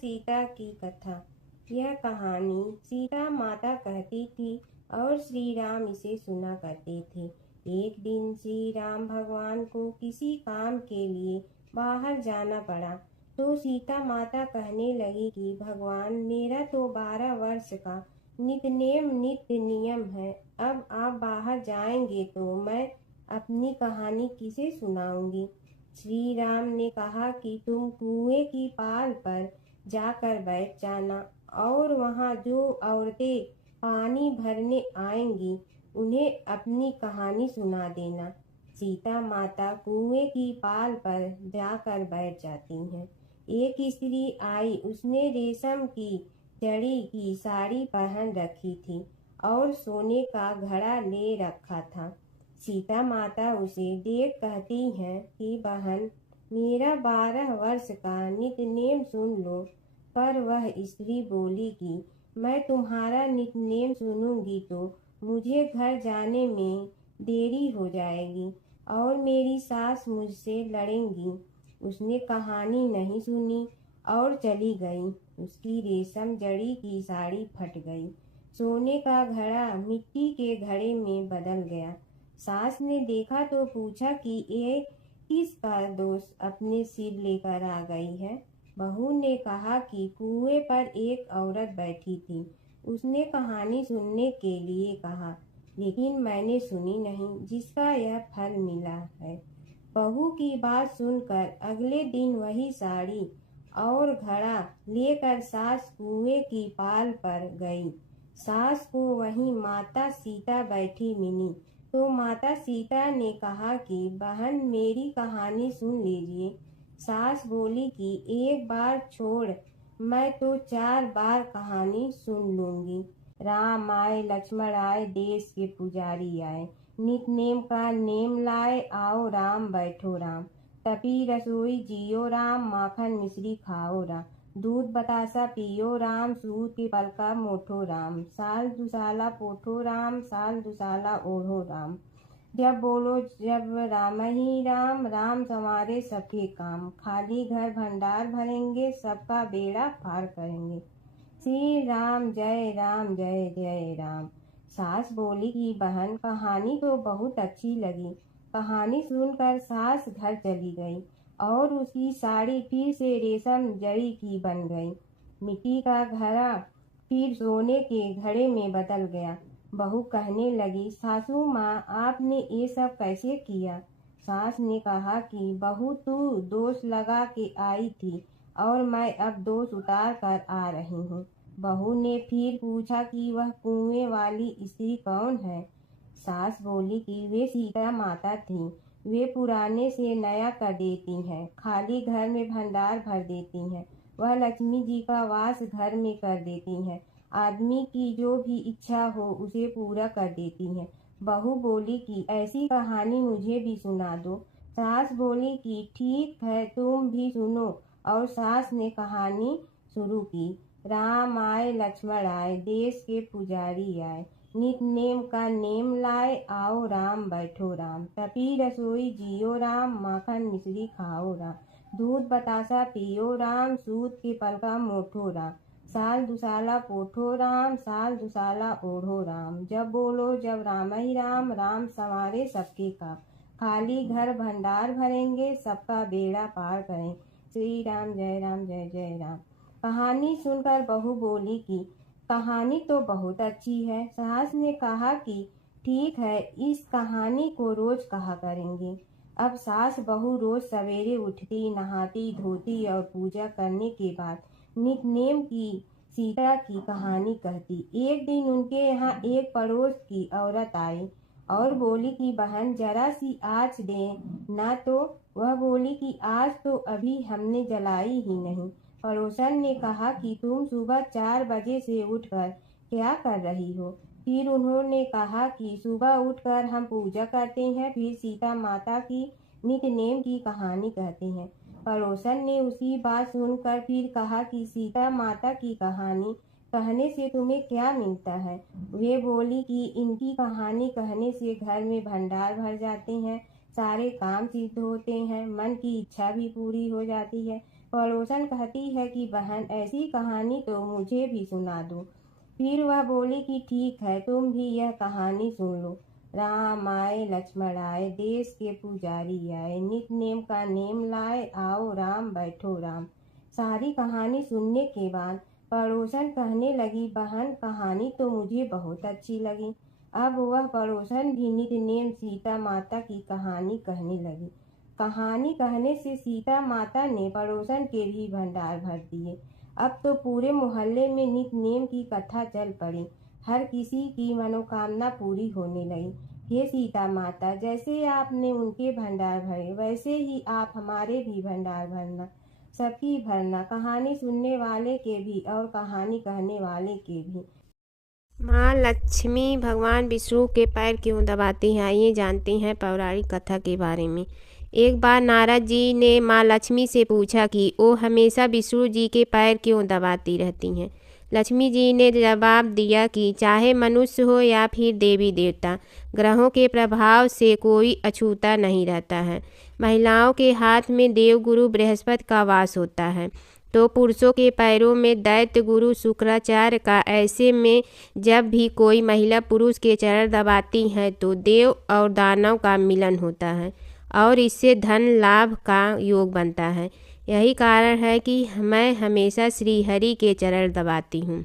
सीता की कथा। यह कहानी सीता माता कहती थी और श्री राम इसे सुना करते थे। एक दिन श्री राम भगवान को किसी काम के लिए बाहर जाना पड़ा, तो सीता माता कहने लगी कि भगवान, मेरा तो 12 वर्ष का नित्य नियम है। अब आप बाहर जाएंगे तो मैं अपनी कहानी किसे सुनाऊंगी। श्री राम ने कहा कि तुम कुएं की पाल पर जाकर बैठ जाना और वहां जो औरतें पानी भरने आएंगी उन्हें अपनी कहानी सुना देना। सीता माता कुएं की पाल पर जाकर बैठ जाती हैं। एक स्त्री आई, उसने रेशम की जड़ी की साड़ी पहन रखी थी और सोने का घड़ा ले रखा था। सीता माता उसे देख कहती हैं कि बहन, मेरा 12 वर्ष का नित्य नेम सुन लो। पर वह स्त्री बोली कि मैं तुम्हारा नित्य नेम सुनूंगी तो मुझे घर जाने में देरी हो जाएगी और मेरी सास मुझसे लड़ेंगी। उसने कहानी नहीं सुनी और चली गई। उसकी रेशम जड़ी की साड़ी फट गई, सोने का घड़ा मिट्टी के घड़े में बदल गया। सास ने देखा तो पूछा कि ये किसका दोष अपने सिर लेकर आ गई है। बहू ने कहा कि कुएं पर एक औरत बैठी थी, उसने कहानी सुनने के लिए कहा, लेकिन मैंने सुनी नहीं, जिसका यह फल मिला है। बहू की बात सुनकर अगले दिन वही साड़ी और घड़ा लेकर सास कुएं की पाल पर गई। सास को वहीं माता सीता बैठी मिली, तो माता सीता ने कहा कि बहन, मेरी कहानी सुन लीजिए। सास बोली कि एक बार छोड़, मैं तो 4 बार कहानी सुन लूंगी। राम आए, लक्ष्मण आए, देश के पुजारी आए, नित नेम का नेम लाए, आओ राम बैठो राम। तपी रसोई जियो राम, माखन मिश्री खाओ राम। दूध बतासा पियो राम, सूत के पलका मोठो राम। साल दुसाला पोठो राम, साल दुसाला ओढ़ो राम। जब बोलो जब राम ही राम, राम संवारे सबके काम। खाली घर भंडार भरेंगे, सबका बेड़ा पार करेंगे। श्री राम जय राम जय जय राम। सास बोली कि बहन, कहानी तो बहुत अच्छी लगी। कहानी सुनकर सास घर चली गई और उसकी साड़ी फिर से रेशम जड़ी की बन गई। मिट्टी का घड़ा फिर सोने के घड़े में बदल गया। बहू कहने लगी, सासू माँ, आपने ये सब कैसे किया। सास ने कहा कि बहू, तू दोष लगा के आई थी और मैं अब दोष उतार कर आ रही हूँ। बहू ने फिर पूछा कि वह कुएं वाली स्त्री कौन है। सास बोली कि वे सीता माता थी। वे पुराने से नया कर देती हैं, खाली घर में भंडार भर देती हैं। वह लक्ष्मी जी का वास घर में कर देती हैं। आदमी की जो भी इच्छा हो उसे पूरा कर देती हैं। बहू बोली कि ऐसी कहानी मुझे भी सुना दो। सास बोली कि ठीक है, तुम भी सुनो। और सास ने कहानी शुरू की। राम आए, लक्ष्मण आए, देश के पुजारी आए, नित नेम का नेम लाए, आओ राम बैठो राम। तपी रसोई जियो राम, माखन मिश्री खाओ राम। दूध बतासा पियो राम, सूत के पलका मोठो राम। साल दुसाला पोठो राम, साल दुसाला ओढ़ो राम। जब बोलो जब राम ही राम, राम संवारे सबके काम। खाली घर भंडार भरेंगे, सबका बेड़ा पार करें। श्री राम जय जय राम। कहानी सुनकर बहू बोली कि कहानी तो बहुत अच्छी है। सास ने कहा कि ठीक है, इस कहानी को रोज कहा करेंगे। अब सास बहू रोज सवेरे उठती, नहाती धोती और पूजा करने के बाद नित नेम की सीता की कहानी कहती। एक दिन उनके यहाँ एक पड़ोस की औरत आई और बोली कि बहन, जरा सी आँच दे ना। तो वह बोली कि आज तो अभी हमने जलाई ही नहीं। पड़ोसन ने कहा कि तुम सुबह 4 बजे से उठकर क्या कर रही हो। फिर उन्होंने कहा कि सुबह उठकर हम पूजा करते हैं, फिर सीता माता की नित्य नेम की कहानी कहते हैं। पड़ोसन ने उसकी बात सुनकर फिर कहा कि सीता माता की कहानी कहने से तुम्हें क्या मिलता है। वे बोली कि इनकी कहानी कहने से घर में भंडार भर जाते हैं, सारे काम सिद्ध होते हैं, मन की इच्छा भी पूरी हो जाती है, पड़ोसन कहती है कि बहन ऐसी कहानी तो मुझे भी सुना दो। फिर वह बोली कि ठीक है, तुम भी यह कहानी सुन लो। राम आए लक्ष्मण आए, देश के पुजारी आए, नित नेम का नेम लाए, आओ राम बैठो राम। सारी कहानी सुनने के बाद पड़ोसन कहने लगी, बहन कहानी तो मुझे बहुत अच्छी लगी। अब वह पड़ोसन भी नित नेम सीता माता की कहानी कहने लगी। कहानी कहने से सीता माता ने पड़ोसन के भी भंडार भर दिए। अब तो पूरे मोहल्ले में नित नेम की कथा चल पड़ी। हर किसी की मनोकामना पूरी होने लगी। हे सीता माता, जैसे आपने उनके भंडार भरे, वैसे ही आप हमारे भी भंडार भरना, सबकी भरना, कहानी सुनने वाले के भी और कहानी कहने वाले के भी। माँ लक्ष्मी भगवान विष्णु के पैर क्यों दबाती हैं, आइए जानते हैं पौराणिक कथा के बारे में। एक बार नारद जी ने माँ लक्ष्मी से पूछा कि वो हमेशा विष्णु जी के पैर क्यों दबाती रहती हैं। लक्ष्मी जी ने जवाब दिया कि चाहे मनुष्य हो या फिर देवी देवता, ग्रहों के प्रभाव से कोई अछूता नहीं रहता है। महिलाओं के हाथ में देवगुरु बृहस्पति का वास होता है, तो पुरुषों के पैरों में दैत्य गुरु शुक्राचार्य का। ऐसे में जब भी कोई महिला पुरुष के चरण दबाती है तो देव और दानव का मिलन होता है और इससे धन लाभ का योग बनता है। यही कारण है कि मैं हमेशा श्री हरि के चरण दबाती हूँ।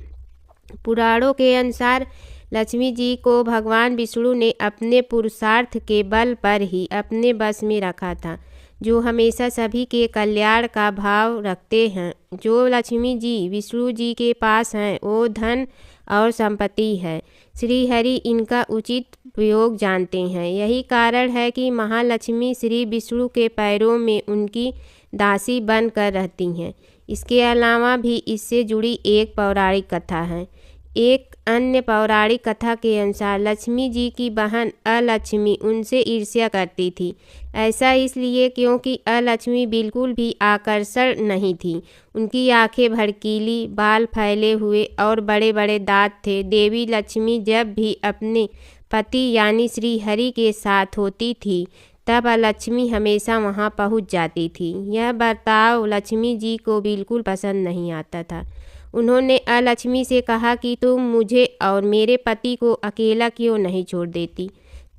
पुराणों के अनुसार लक्ष्मी जी को भगवान विष्णु ने अपने पुरुषार्थ के बल पर ही अपने बस में रखा था, जो हमेशा सभी के कल्याण का भाव रखते हैं। जो लक्ष्मी जी विष्णु जी के पास हैं वो धन और संपत्ति है। श्री हरि इनका उचित प्रयोग जानते हैं। यही कारण है कि महालक्ष्मी श्री विष्णु के पैरों में उनकी दासी बनकर रहती हैं। इसके अलावा भी इससे जुड़ी एक पौराणिक कथा है। एक अन्य पौराणिक कथा के अनुसार लक्ष्मी जी की बहन अलक्ष्मी उनसे ईर्ष्या करती थी। ऐसा इसलिए क्योंकि अलक्ष्मी बिल्कुल भी आकर्षण नहीं थी। उनकी आंखें भड़कीली, बाल फैले हुए और बड़े बड़े दांत थे। देवी लक्ष्मी जब भी अपने पति यानी श्री हरि के साथ होती थी तब अलक्ष्मी हमेशा वहां पहुंच जाती थी। यह बर्ताव लक्ष्मी जी को बिल्कुल पसंद नहीं आता था। उन्होंने अलक्ष्मी से कहा कि तुम मुझे और मेरे पति को अकेला क्यों नहीं छोड़ देती।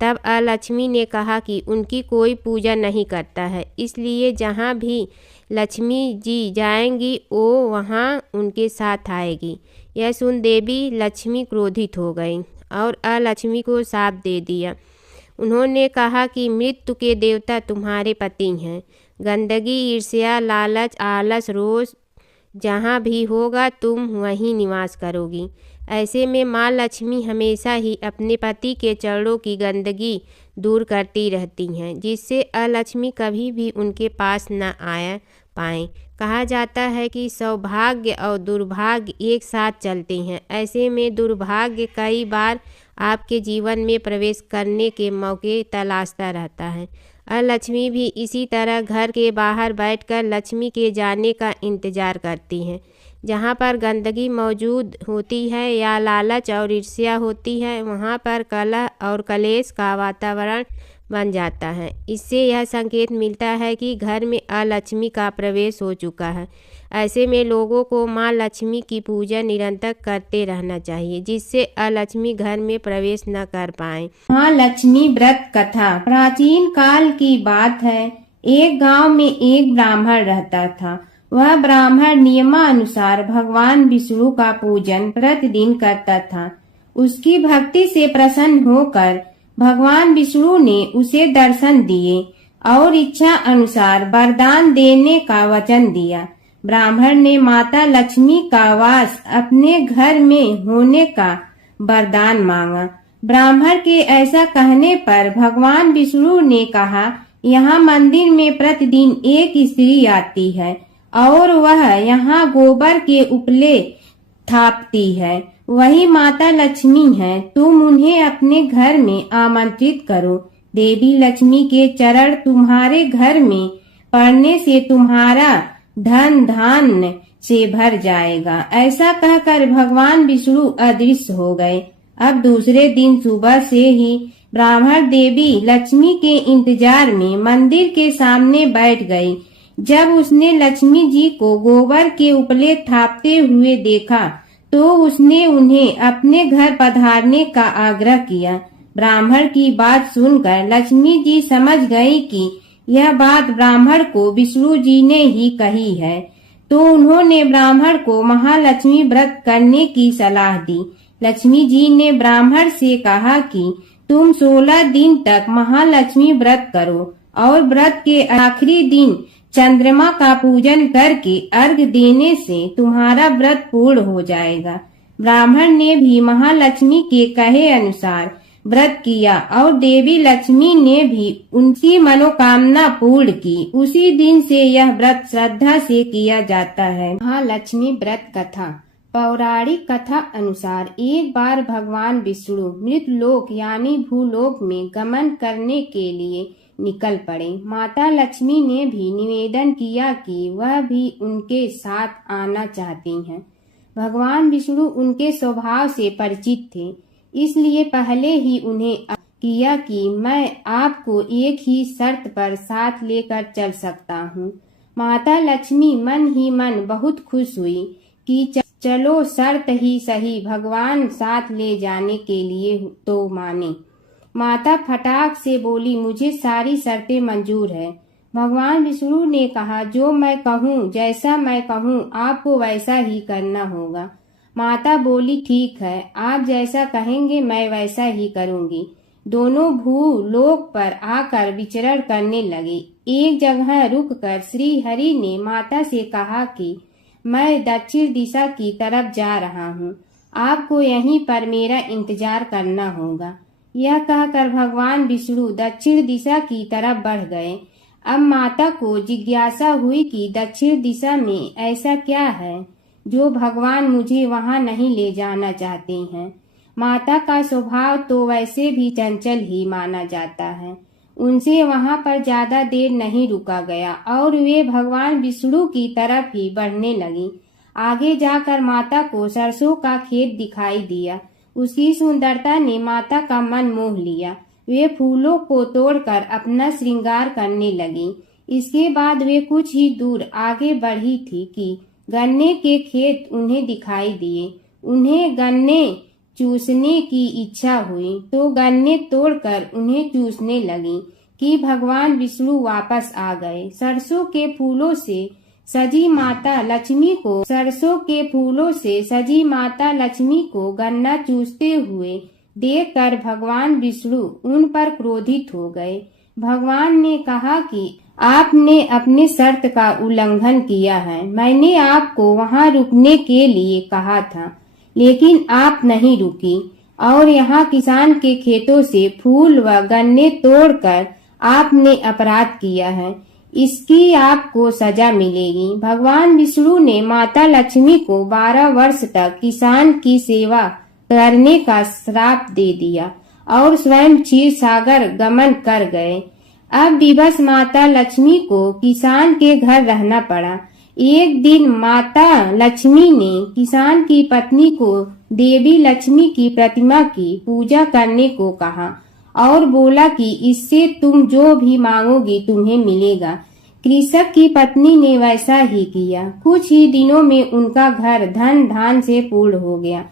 तब अलक्ष्मी ने कहा कि उनकी कोई पूजा नहीं करता है, इसलिए जहाँ भी लक्ष्मी जी जाएंगी वो वहाँ उनके साथ आएगी। यह सुन देवी लक्ष्मी क्रोधित हो गई और अलक्ष्मी को शाप दे दिया। उन्होंने कहा कि मृत्यु के देवता तुम्हारे पति हैं। गंदगी, ईर्ष्या, लालच, आलस, रोष जहाँ भी होगा तुम वहीं निवास करोगी। ऐसे में माँ लक्ष्मी हमेशा ही अपने पति के चरणों की गंदगी दूर करती रहती हैं, जिससे अलक्ष्मी कभी भी उनके पास न आ पाएँ। कहा जाता है कि सौभाग्य और दुर्भाग्य एक साथ चलते हैं। ऐसे में दुर्भाग्य कई बार आपके जीवन में प्रवेश करने के मौके तलाशता रहता है। अलक्ष्मी भी इसी तरह घर के बाहर बैठकर लक्ष्मी के जाने का इंतजार करती हैं। जहाँ पर गंदगी मौजूद होती है या लालच और ईर्ष्या होती है, वहाँ पर कलह और कलेश का वातावरण बन जाता है। इससे यह संकेत मिलता है कि घर में अलक्ष्मी का प्रवेश हो चुका है। ऐसे में लोगों को माँ लक्ष्मी की पूजा निरंतर करते रहना चाहिए, जिससे अलक्ष्मी घर में प्रवेश न कर पाए। माँ लक्ष्मी व्रत कथा। प्राचीन काल की बात है। एक गांव में एक ब्राह्मण रहता था। वह ब्राह्मण नियमानुसार भगवान विष्णु का पूजन प्रतिदिन करता था। उसकी भक्ति से प्रसन्न होकर भगवान विष्णु ने उसे दर्शन दिए और इच्छा अनुसार वरदान देने का वचन दिया। ब्राह्मण ने माता लक्ष्मी का वास अपने घर में होने का वरदान मांगा। ब्राह्मण के ऐसा कहने पर भगवान विष्णु ने कहा, यहाँ मंदिर में प्रतिदिन एक स्त्री आती है और वह यहाँ गोबर के उपले थापती है। वही माता लक्ष्मी है। तुम उन्हें अपने घर में आमंत्रित करो। देवी लक्ष्मी के चरण तुम्हारे घर में पड़ने से तुम्हारा धन धान्य से भर जाएगा। ऐसा कहकर भगवान विष्णु अदृश्य हो गए। अब दूसरे दिन सुबह से ही ब्राह्मण देवी लक्ष्मी के इंतजार में मंदिर के सामने बैठ गई। जब उसने लक्ष्मी जी को गोबर के उपले थापते हुए देखा तो उसने उन्हें अपने घर पधारने का आग्रह किया। ब्राह्मण की बात सुनकर लक्ष्मी जी समझ गई कि यह बात ब्राह्मण को विष्णु जी ने ही कही है, तो उन्होंने ब्राह्मण को महालक्ष्मी व्रत करने की सलाह दी। लक्ष्मी जी ने ब्राह्मण से कहा कि तुम 16 दिन तक महालक्ष्मी व्रत करो और व्रत के आखिरी दिन चंद्रमा का पूजन करके अर्घ देने से तुम्हारा व्रत पूर्ण हो जाएगा। ब्राह्मण ने भी महालक्ष्मी के कहे अनुसार व्रत किया और देवी लक्ष्मी ने भी उनकी मनोकामना पूर्ण की। उसी दिन से यह व्रत श्रद्धा से किया जाता है। महालक्ष्मी व्रत कथा। पौराणिक कथा अनुसार एक बार भगवान विष्णु मृतलोक यानी भूलोक में गमन करने के लिए निकल पड़े। माता लक्ष्मी ने भी निवेदन किया कि वह भी उनके साथ आना चाहती हैं। भगवान विष्णु उनके स्वभाव से परिचित थे, इसलिए पहले ही उन्हें किया कि मैं आपको एक ही शर्त पर साथ लेकर चल सकता हूँ। माता लक्ष्मी मन ही मन बहुत खुश हुई कि चलो शर्त ही सही, भगवान साथ ले जाने के लिए तो माने। माता फटाक से बोली, मुझे सारी शर्तें मंजूर है। भगवान विष्णु ने कहा, जो मैं कहूँ, जैसा मैं कहूँ, आपको वैसा ही करना होगा। माता बोली, ठीक है, आप जैसा कहेंगे मैं वैसा ही करूँगी। दोनों भूलोक पर आकर विचरण करने लगे। एक जगह रुककर श्री हरि ने माता से कहा कि मैं दक्षिण दिशा की तरफ जा रहा हूँ, आपको यहीं पर मेरा इंतजार करना होगा। यह कहकर भगवान विष्णु दक्षिण दिशा की तरफ बढ़ गए। अब माता को जिज्ञासा हुई कि दक्षिण दिशा में ऐसा क्या है जो भगवान मुझे वहां नहीं ले जाना चाहते हैं। माता का स्वभाव तो वैसे भी चंचल ही माना जाता है। उनसे वहां पर ज्यादा देर नहीं रुका गया और वे भगवान विष्णु की तरफ ही बढ़ने लगी। आगे जाकर माता को सरसों का खेत दिखाई दिया। उसकी सुंदरता ने माता का मन मोह लिया। वे फूलों को तोड़कर अपना श्रृंगार करने लगी। इसके बाद वे कुछ ही दूर आगे बढ़ी थी कि गन्ने के खेत उन्हें दिखाई दिए। उन्हें गन्ने चूसने की इच्छा हुई तो गन्ने तोड़कर उन्हें चूसने लगी कि भगवान विष्णु वापस आ गए। सरसों के फूलों से सजी माता लक्ष्मी को गन्ना चूसते हुए देखकर भगवान विष्णु उन पर क्रोधित हो गए। भगवान ने कहा कि आपने अपने शर्त का उल्लंघन किया है। मैंने आपको वहां रुकने के लिए कहा था, लेकिन आप नहीं रुकी और यहाँ किसान के खेतों से फूल व गन्ने तोड़कर आपने अपराध किया है। इसकी आपको सजा मिलेगी। भगवान विष्णु ने माता लक्ष्मी को 12 वर्ष तक किसान की सेवा करने का श्राप दे दिया और स्वयं क्षीर सागर गमन कर गए। अब विवश माता लक्ष्मी को किसान के घर रहना पड़ा। एक दिन माता लक्ष्मी ने किसान की पत्नी को देवी लक्ष्मी की प्रतिमा की पूजा करने को कहा और बोला कि इससे तुम जो भी मांगोगी तुम्हें मिलेगा। कृषक की पत्नी ने वैसा ही किया। कुछ ही दिनों में उनका घर धन धान से पूर्ण हो गया।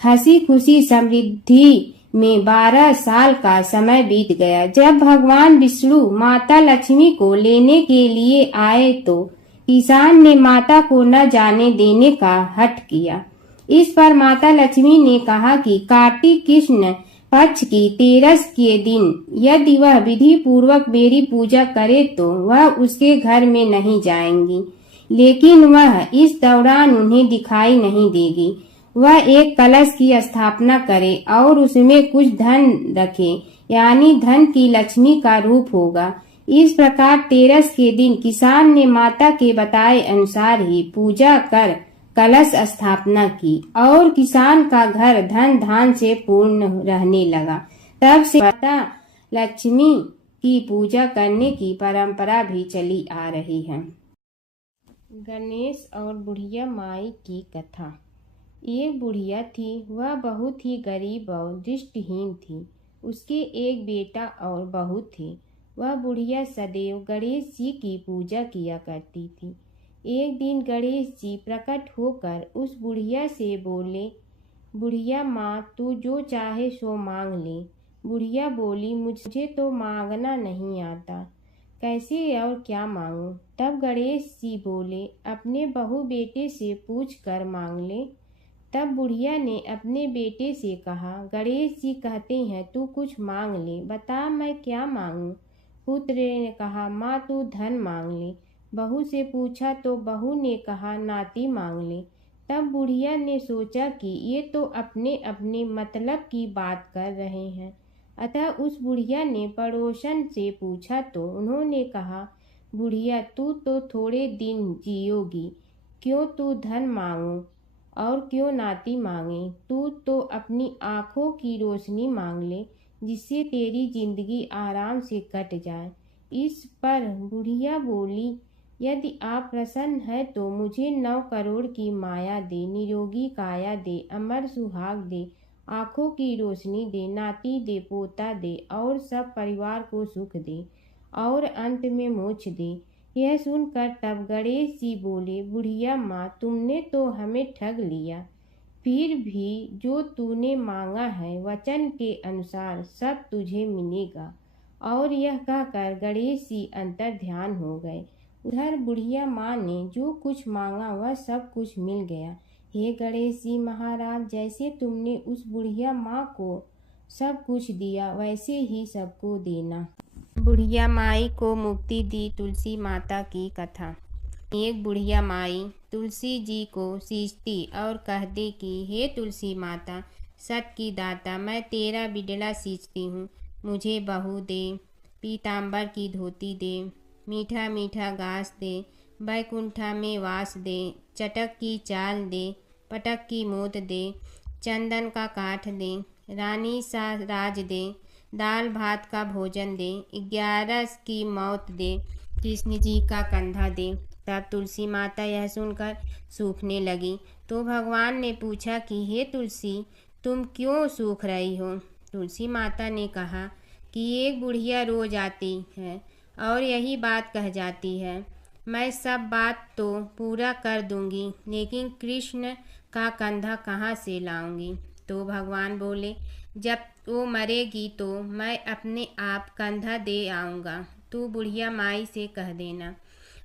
हंसी खुशी समृद्धि में 12 साल का समय बीत गया। जब भगवान विष्णु माता लक्ष्मी को लेने के लिए आए तो किसान ने माता को न जाने देने का हठ किया। इस पर माता लक्ष्मी ने कहा कि कार्तिक कृष्ण पक्ष की 13 के दिन यदि वह विधि पूर्वक मेरी पूजा करे तो वह उसके घर में नहीं जाएंगी, लेकिन वह इस दौरान उन्हें दिखाई नहीं देगी। वह एक कलश की स्थापना करे और उसमें कुछ धन रखे, यानी धन की लक्ष्मी का रूप होगा। इस प्रकार 13 के दिन किसान ने माता के बताए अनुसार ही पूजा कर कलश स्थापना की और किसान का घर धन धान से पूर्ण रहने लगा। तब से माता लक्ष्मी की पूजा करने की परंपरा भी चली आ रही है। गणेश और बुढ़िया माई की कथा। एक बुढ़िया थी, वह बहुत ही गरीब और दृष्टिहीन थी। उसके एक बेटा और बहू थे। वह बुढ़िया सदैव गणेश जी की पूजा किया करती थी। एक दिन गणेश जी प्रकट होकर उस बुढ़िया से बोले, बुढ़िया माँ, तू जो चाहे सो मांग ले। बुढ़िया बोली, मुझे तो मांगना नहीं आता, कैसे और क्या मांगूं? तब गणेश जी बोले, अपने बहू बेटे से पूछ कर मांग ले। तब बुढ़िया ने अपने बेटे से कहा, गणेश जी कहते हैं तू कुछ मांग ले, बता मैं क्या मांगूं? पुत्र ने कहा, माँ तू धन मांग ले। बहू से पूछा तो बहू ने कहा, नाती मांग ले। तब बुढ़िया ने सोचा कि ये तो अपने अपने मतलब की बात कर रहे हैं, अतः उस बुढ़िया ने पड़ोसन से पूछा तो उन्होंने कहा, बुढ़िया तू तो थोड़े दिन जियोगी, क्यों तू धन मांगो और क्यों नाती मांगे? तू तो अपनी आँखों की रोशनी मांग ले, जिससे तेरी जिंदगी आराम से कट जाए। इस पर बुढ़िया बोली, यदि आप प्रसन्न हैं तो मुझे 9 करोड़ की माया दे, निरोगी काया दे, अमर सुहाग दे, आँखों की रोशनी दे, नाती दे, पोता दे और सब परिवार को सुख दे और अंत में मोक्ष दे। यह सुनकर तब गणेश जी बोले, बुढ़िया माँ, तुमने तो हमें ठग लिया, फिर भी जो तूने मांगा है वचन के अनुसार सब तुझे मिलेगा। और यह कहकर गणेश जी अंतर ध्यान हो गए। उधर बुढ़िया माँ ने जो कुछ मांगा वह सब कुछ मिल गया। हे गणेश जी महाराज, जैसे तुमने उस बुढ़िया माँ को सब कुछ दिया वैसे ही सबको देना। बुढ़िया माई को मुक्ति दी तुलसी माता की कथा। एक बुढ़िया माई तुलसी जी को सींचती और कहती कि हे तुलसी माता, सत की दाता, मैं तेरा बिडला सींचती हूँ, मुझे बहू दे, पीताम्बर की धोती दे, मीठा मीठा घास दे, बैकुंठा में वास दे, चटक की चाल दे, पटक की मोत दे, चंदन का काठ दे, रानी सा राज दे, दाल भात का भोजन दे, 11 की मौत दे, कृष्ण जी का कंधा दे। तब तुलसी माता यह सुनकर सूखने लगी तो भगवान ने पूछा कि हे तुलसी, तुम क्यों सूख रही हो? तुलसी माता ने कहा कि एक बुढ़िया रोज आती है और यही बात कह जाती है, मैं सब बात तो पूरा कर दूंगी, लेकिन कृष्ण का कंधा कहाँ से लाऊंगी? तो भगवान बोले, जब वो मरेगी तो मैं अपने आप कंधा दे आऊँगा, तू बुढ़िया माई से कह देना।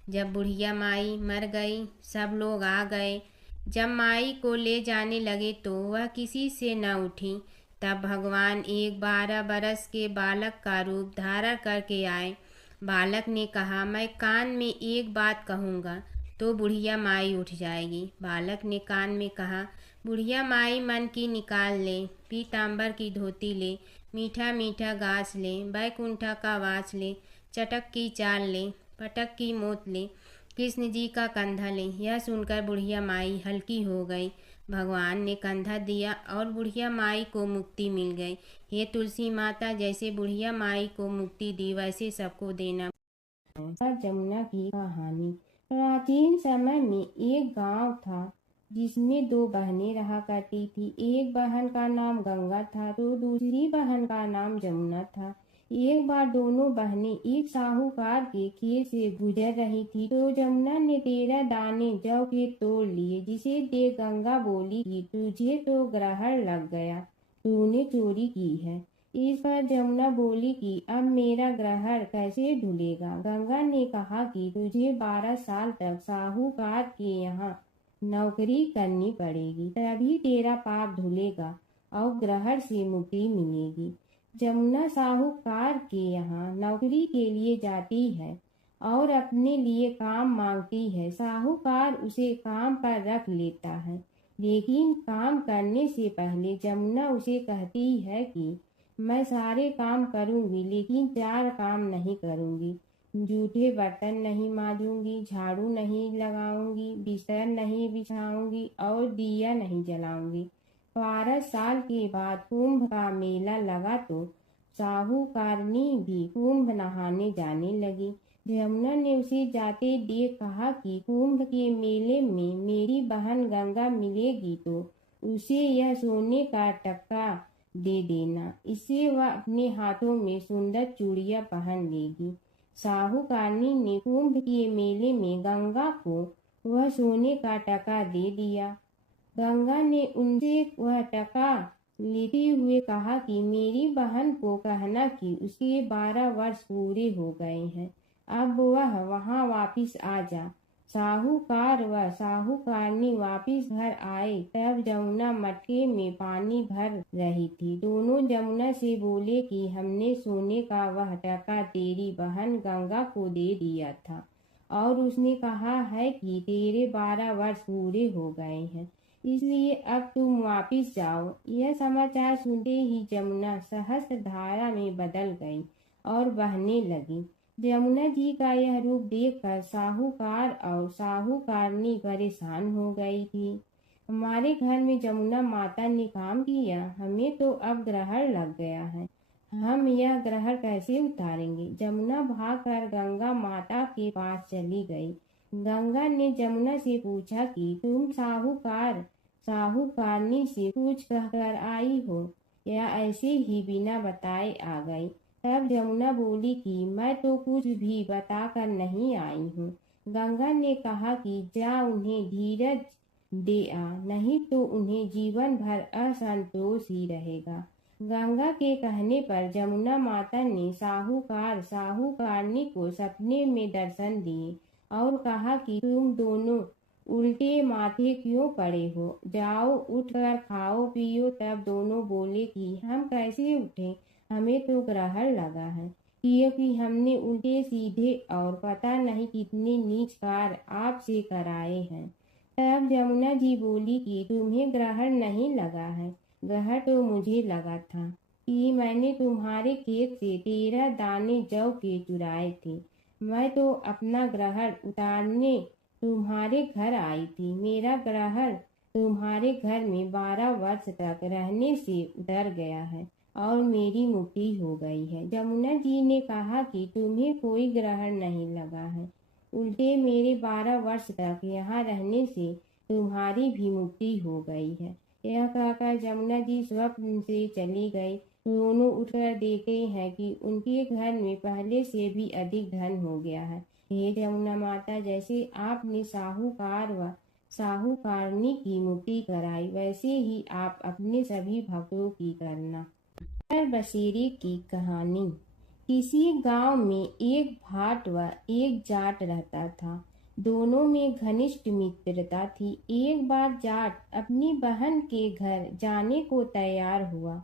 जब बुढ़िया माई मर गई, सब लोग आ गए। जब माई को ले जाने लगे तो वह किसी से न उठी। तब भगवान एक 12 बरस के बालक का रूप धारण करके आए। बालक ने कहा, मैं कान में एक बात कहूँगा तो बुढ़िया माई उठ जाएगी। बालक ने कान में कहा, बुढ़िया माई मन की निकाल ले, पीताम्बर की धोती ले, मीठा मीठा घास ले, बैकुंठा का वास ले, चटक की चाल ले, पटक की मोत ले, कृष्ण जी का कंधा ले। यह सुनकर बुढ़िया माई हल्की हो गई। भगवान ने कंधा दिया और बुढ़िया माई को मुक्ति मिल गई। हे तुलसी माता, जैसे बुढ़िया माई को मुक्ति दी वैसे सबको देना। जमुना की कहानी। प्राचीन समय में एक गांव था जिसमें 2 बहनें रहा करती थी। एक बहन का नाम गंगा था तो दूसरी बहन का नाम जमुना था। एक बार दोनों बहनें एक साहूकार के खेत से गुजर रही थी तो जमुना ने 13 दाने जौ के तोड़ लिए, जिसे देख गंगा बोली कि तुझे तो ग्रहण लग गया, तूने चोरी की है। इस पर जमुना बोली कि अब मेरा ग्रहण कैसे धुलेगा? गंगा ने कहा कि तुझे 12 साल तक साहूकार के यहाँ नौकरी करनी पड़ेगी, तभी तेरा पाप धुलेगा और ग्रहण से मुक्ति मिलेगी। जमुना साहूकार के यहाँ नौकरी के लिए जाती है और अपने लिए काम मांगती है। साहूकार उसे काम पर रख लेता है, लेकिन काम करने से पहले जमुना उसे कहती है कि मैं सारे काम करूंगी लेकिन 4 काम नहीं करूंगी। जूठे बर्तन नहीं मांजूंगी, झाड़ू नहीं लगाऊंगी, बिस्तर नहीं बिछाऊंगी और दिया नहीं जलाऊंगी। 12 साल के बाद कुंभ का मेला लगा तो साहूकारनी भी कुंभ नहाने जाने लगी। जमुना ने उसे जाते देख कहा कि कुंभ के मेले में मेरी बहन गंगा मिलेगी तो उसे यह सोने का टक्का दे देना, इससे वह अपने हाथों में सुंदर चूड़ियां पहन लेगी। साहूकारनी ने कुंभ के मेले में गंगा को वह सोने का टका दे दिया। गंगा ने उनसे वह टका लेते हुए कहा कि मेरी बहन को कहना कि उसके 12 वर्ष पूरे हो गए हैं, अब वह वहां वापिस आ जा। साहूकार व साहूकारनी वापिस घर आए तब जमुना मटके में पानी भर रही थी। दोनों जमुना से बोले कि हमने सोने का वह टका तेरी बहन गंगा को दे दिया था और उसने कहा है कि तेरे 12 वर्ष पूरे हो गए हैं, इसलिए अब तुम वापिस जाओ। यह समाचार सुनते ही जमुना सहस्त्र धारा में बदल गई और बहने लगी। जमुना जी का यह रूप देखकर साहूकार और साहूकारनी परेशान हो गई थी। हमारे घर में जमुना माता ने काम किया, हमें तो अब ग्रहण लग गया है, हम यह ग्रहण कैसे उतारेंगे। जमुना भागकर गंगा माता के पास चली गई। गंगा ने जमुना से पूछा कि तुम साहूकारनी से कुछ कहकर आई हो या ऐसे ही बिना बताए आ गई। तब जमुना बोली कि मैं तो कुछ भी बताकर नहीं आई हूँ। गंगा ने कहा कि जा उन्हें धीरज दे आ, नहीं तो उन्हें जीवन भर असंतोष ही रहेगा। गंगा के कहने पर जमुना माता ने साहूकारनी को सपने में दर्शन दिए और कहा कि तुम दोनों उल्टे माथे क्यों पड़े हो, जाओ उठकर खाओ पियो। तब दोनों बोले कि हम कैसे उठें, हमें तो ग्रहण लगा है, क्योंकि हमने उल्टे सीधे और पता नहीं कितने नीच कार्य आपसे कराए हैं। तब जमुना जी बोली कि तुम्हें ग्रहण नहीं लगा है, ग्रहण तो मुझे लगा था कि मैंने तुम्हारे खेत से 13 दाने जौ के चुराए थे। मैं तो अपना ग्रहण उतारने तुम्हारे घर आई थी। मेरा ग्रहण तुम्हारे घर में 12 वर्ष तक रहने से उतर गया है और मेरी मुक्ति हो गई है। जमुना जी ने कहा कि तुम्हें कोई ग्रहण नहीं लगा है, उल्टे मेरे 12 वर्ष तक यहाँ रहने से तुम्हारी भी मुक्ति हो गई है। यह कहकर जमुना जी स्वप्न से चली गई। दोनों उठकर देखते हैं कि उनके घर में पहले से भी अधिक धन हो गया है। हे जमुना माता, जैसे आपने साहूकार व साहूकारनी की मुक्ति कराई, वैसे ही आप अपने सभी भक्तों की करना। नगर बसेरे की कहानी। किसी गांव में एक भाट व एक जाट रहता था। दोनों में घनिष्ठ मित्रता थी। एक बार जाट अपनी बहन के घर जाने को तैयार हुआ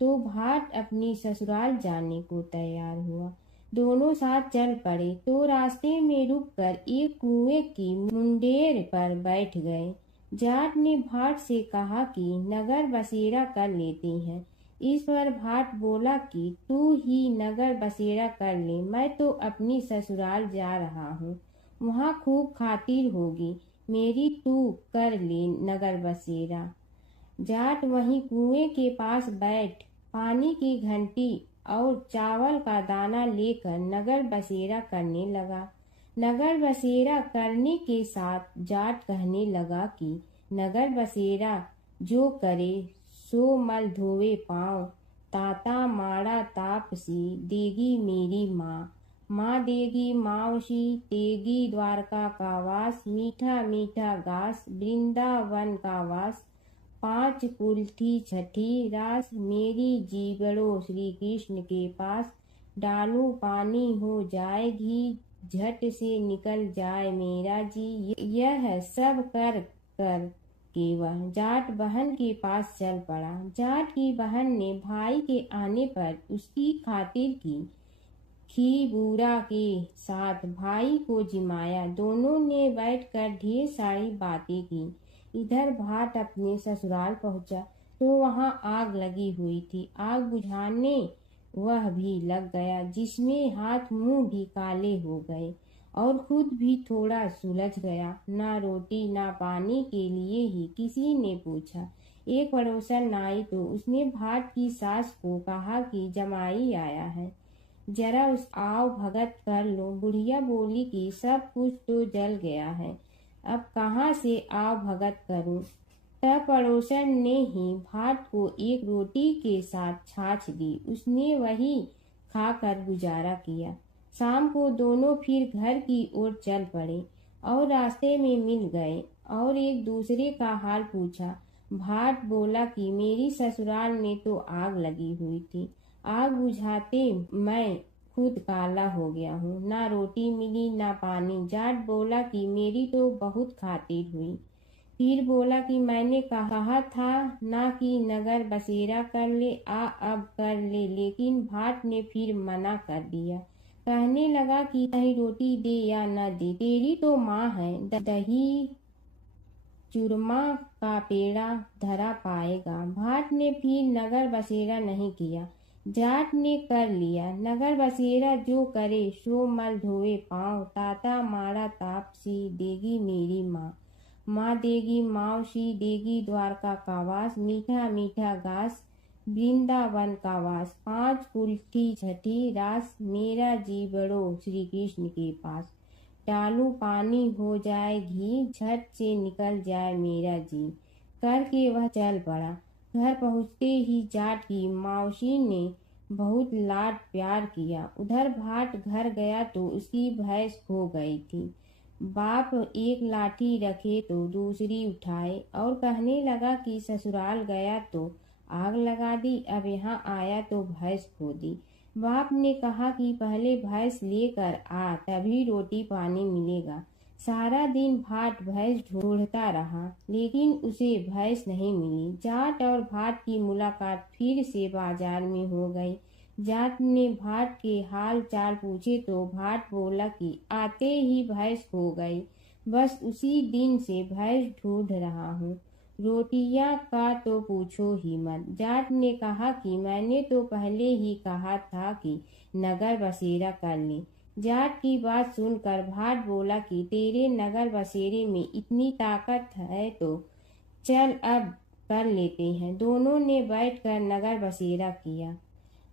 तो भाट अपनी ससुराल जाने को तैयार हुआ। दोनों साथ चल पड़े तो रास्ते में रुककर एक कुएं की मुंडेर पर बैठ गए। जाट ने भाट से कहा कि नगर बसेरा कर लेते हैं। इस पर भाट बोला कि तू ही नगर बसेरा कर ले, मैं तो अपनी ससुराल जा रहा हूँ, वहाँ खूब खातिर होगी मेरी, तू कर ले नगर बसेरा। जाट वहीं कुएं के पास बैठ पानी की घंटी और चावल का दाना लेकर नगर बसेरा करने लगा। नगर बसेरा करने के साथ जाट कहने लगा कि नगर बसेरा जो करे सो मल धोवे पाँव, ताता माड़ा तापसी देगी मेरी माँ, माँ देगी मावशी तेगी द्वारका का वास, मीठा मीठा घास वृंदावन का वास, 5 कुल्थी छठी रास, मेरी जीगड़ो श्री कृष्ण के पास, डालू पानी हो जाए घी, झट से निकल जाए मेरा जी। यह सब कर कर के वह जाट बहन के पास चल पड़ा। जाट की बहन ने भाई के आने पर उसकी खातिर की खी बूरा के साथ भाई को जिमाया। दोनों ने बैठकर ढेर सारी बातें की। इधर भाट अपने ससुराल पहुंचा तो वहां आग लगी हुई थी। आग बुझाने वह भी लग गया, जिसमें हाथ मुंह भी काले हो गए और खुद भी थोड़ा सुलझ गया। ना रोटी ना पानी के लिए ही किसी ने पूछा। एक पड़ोसन आई तो उसने भाट की सास को कहा कि जमाई आया है, जरा उस आओ भगत कर लो। बुढ़िया बोली कि सब कुछ तो जल गया है, अब कहाँ से आओ भगत करूं। तब पड़ोसन ने ही भाट को एक रोटी के साथ छाछ दी। उसने वही खाकर गुजारा किया। शाम को दोनों फिर घर की ओर चल पड़े और रास्ते में मिल गए और एक दूसरे का हाल पूछा। भाट बोला कि मेरी ससुराल में तो आग लगी हुई थी, आग बुझाते मैं खुद काला हो गया हूँ, ना रोटी मिली ना पानी। जाट बोला कि मेरी तो बहुत खातिर हुई। फिर बोला कि मैंने कहा था ना कि नगर बसेरा कर ले, अब कर ले, लेकिन भाट ने फिर मना कर दिया। कहने लगा कि चाहे रोटी दे या न दे, तेरी तो माँ है, दही चूरमा का पेड़ा धरा पाएगा। भाट ने फिर नगर बसेरा नहीं किया, जाट ने कर लिया। नगर बसेरा जो करे सो मल धोए पाँव, ताता मारा ताप सी देगी मेरी माँ, माँ देगी मावसी देगी द्वारका का वास, मीठा मीठा घास वृंदावन का वास, 5 कुल्ठी छठी रास, मेरा जी बढ़ो श्री कृष्ण के पास। डालू पानी हो जाए घी, झट से निकल जाए मेरा जी, करके वह चल पड़ा। घर पहुँचते ही जाट की मौसी ने बहुत लाड प्यार किया। उधर भाट घर गया तो उसकी भैंस खो गई थी। बाप एक लाठी रखे तो दूसरी उठाए और कहने लगा कि ससुराल गया तो आग लगा दी, अब यहाँ आया तो भैंस खो दी। बाप ने कहा कि पहले भैंस लेकर आ, तभी रोटी पानी मिलेगा। सारा दिन भाट भैंस ढूंढता रहा, लेकिन उसे भैंस नहीं मिली। जाट और भाट की मुलाकात फिर से बाजार में हो गई। जाट ने भाट के हाल चाल पूछे तो भाट बोला कि आते ही भैंस खो गई, बस उसी दिन से भैंस ढूंढ रहा हूँ। रोटियां का तो पूछो ही मत। जाट ने कहा कि मैंने तो पहले ही कहा था कि नगर बसेरा कर ले। जाट की बात सुनकर भाट बोला कि तेरे नगर बसेरे में इतनी ताकत है तो चल अब कर लेते हैं। दोनों ने बैठकर नगर बसेरा किया।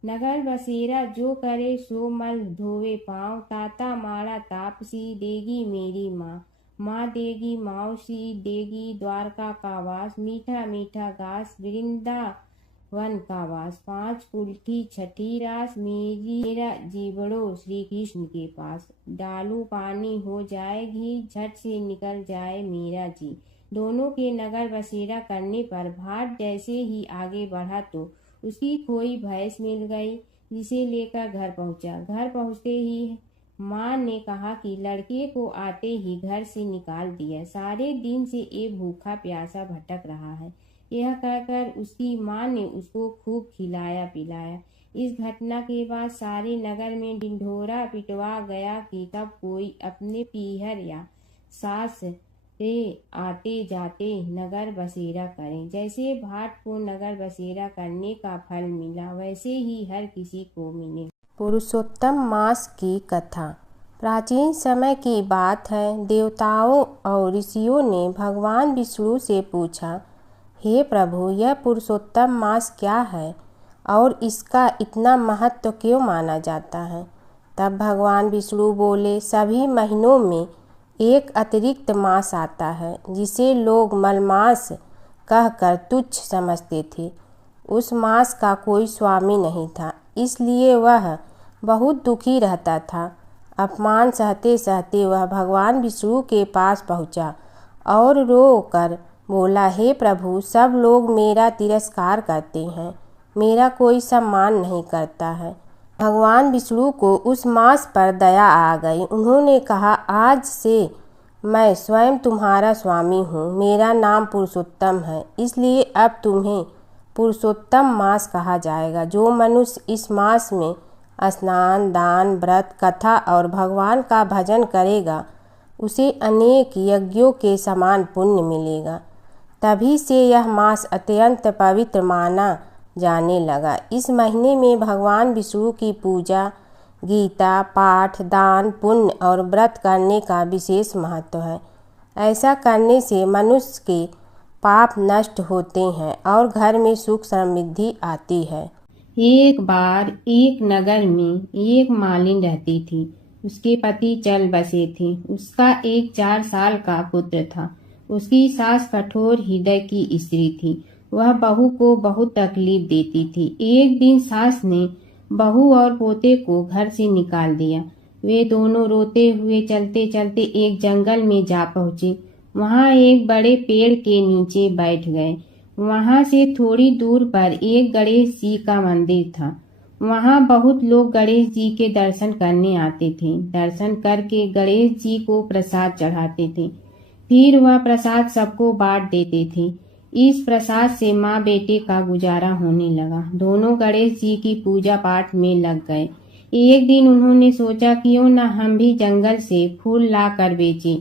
नगर बसेरा जो करे सो मल धोवे पाँव, ताता मारा तापसी देगी मेरी माँ, माँ देगी मौसी देगी द्वारका का वास, मीठा मीठा घास वृंदावन का वास, 5 कुल्ठी छठी रास, मेरा जीवड़ो श्री कृष्ण के पास। डालू पानी हो जाए घी, झट से निकल जाए मेरा जी। दोनों के नगर बसेरा करने पर भाट जैसे ही आगे बढ़ा तो उसकी खोई भैंस मिल गई, जिसे लेकर घर पहुंचा। घर पहुंचते ही माँ ने कहा कि लड़के को आते ही घर से निकाल दिया, सारे दिन से ये भूखा प्यासा भटक रहा है। यह कहकर उसकी माँ ने उसको खूब खिलाया पिलाया। इस घटना के बाद सारे नगर में ढिंढोरा पिटवा गया कि कब कोई अपने पीहर या सास से आते जाते नगर बसेरा करें। जैसे भाट को नगर बसेरा करने का फल मिला, वैसे ही हर किसी को मिले। पुरुषोत्तम मास की कथा। प्राचीन समय की बात है। देवताओं और ऋषियों ने भगवान विष्णु से पूछा, हे प्रभु, यह पुरुषोत्तम मास क्या है और इसका इतना महत्व क्यों माना जाता है? तब भगवान विष्णु बोले, सभी महीनों में एक अतिरिक्त मास आता है जिसे लोग मलमास कहकर तुच्छ समझते थे। उस मास का कोई स्वामी नहीं था, इसलिए वह बहुत दुखी रहता था। अपमान सहते सहते वह भगवान विष्णु के पास पहुंचा और रो कर बोला, हे प्रभु, सब लोग मेरा तिरस्कार करते हैं, मेरा कोई सम्मान नहीं करता है। भगवान विष्णु को उस मास पर दया आ गई। उन्होंने कहा, आज से मैं स्वयं तुम्हारा स्वामी हूँ। मेरा नाम पुरुषोत्तम है, इसलिए अब तुम्हें पुरुषोत्तम मास कहा जाएगा। जो मनुष्य इस मास में स्नान, दान, व्रत, कथा और भगवान का भजन करेगा, उसे अनेक यज्ञों के समान पुण्य मिलेगा। तभी से यह मास अत्यंत पवित्र माना जाने लगा। इस महीने में भगवान विष्णु की पूजा, गीता पाठ, दान, पुण्य और व्रत करने का विशेष महत्व है। ऐसा करने से मनुष्य के पाप नष्ट होते हैं और घर में सुख समृद्धि आती है। एक बार एक नगर में एक मालिन रहती थी। उसके पति चल बसे थे। उसका एक 4 साल का पुत्र था। उसकी सास कठोर हृदय की स्त्री थी। वह बहू को बहुत तकलीफ देती थी। एक दिन सास ने बहू और पोते को घर से निकाल दिया। वे दोनों रोते हुए चलते चलते एक जंगल में जा पहुंचे। वहां एक बड़े पेड़ के नीचे बैठ गए। वहां से थोड़ी दूर पर एक गणेश जी का मंदिर था। वहां बहुत लोग गणेश जी के दर्शन करने आते थे। दर्शन करके गणेश जी को प्रसाद चढ़ाते थे। फिर वह प्रसाद सबको बांट देते थे। इस प्रसाद से माँ बेटे का गुजारा होने लगा। दोनों गणेश जी की पूजा पाठ में लग गए। एक दिन उन्होंने सोचा क्यों न हम भी जंगल से फूल लाकर बेचें।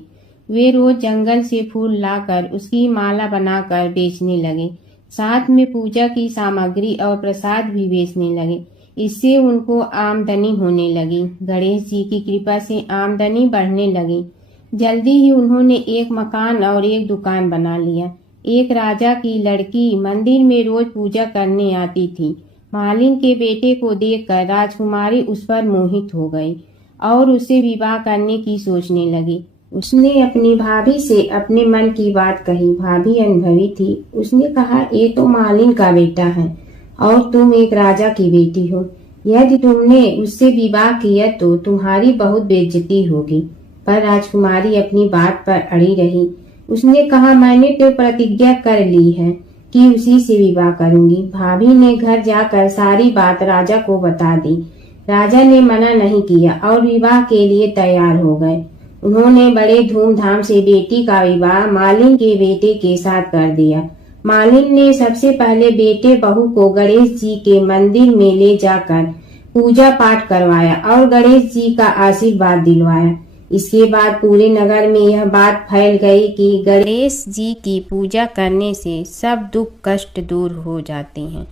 वे रोज जंगल से फूल लाकर उसकी माला बनाकर बेचने लगे। साथ में पूजा की सामग्री और प्रसाद भी बेचने लगे। इससे उनको आमदनी होने लगी। गणेश जी की कृपा से आमदनी बढ़ने लगी। जल्दी ही उन्होंने एक मकान और एक दुकान बना लिया। एक राजा की लड़की मंदिर में रोज पूजा करने आती थी। मालिन के बेटे को देखकर राजकुमारी उस पर मोहित हो गई और उससे विवाह करने की सोचने लगी। उसने अपनी भाभी से अपने मन की बात कही। भाभी अनुभवी थी। उसने कहा, ये तो मालिन का बेटा है और तुम एक राजा की बेटी हो। यदि तुमने उससे विवाह किया तो तुम्हारी बहुत बेइज्जती होगी। पर राजकुमारी अपनी बात पर अड़ी रही। उसने कहा, मैंने तो प्रतिज्ञा कर ली है कि उसी से विवाह करूंगी। भाभी ने घर जाकर सारी बात राजा को बता दी। राजा ने मना नहीं किया और विवाह के लिए तैयार हो गए। उन्होंने बड़े धूमधाम से बेटी का विवाह मालिन के बेटे के साथ कर दिया। मालिन ने सबसे पहले बेटे बहू को गणेश जी के मंदिर में ले जाकर पूजा पाठ करवाया और गणेश जी का आशीर्वाद दिलवाया। इसके बाद पूरे नगर में यह बात फैल गई कि गणेश जी की पूजा करने से सब दुख कष्ट दूर हो जाते हैं।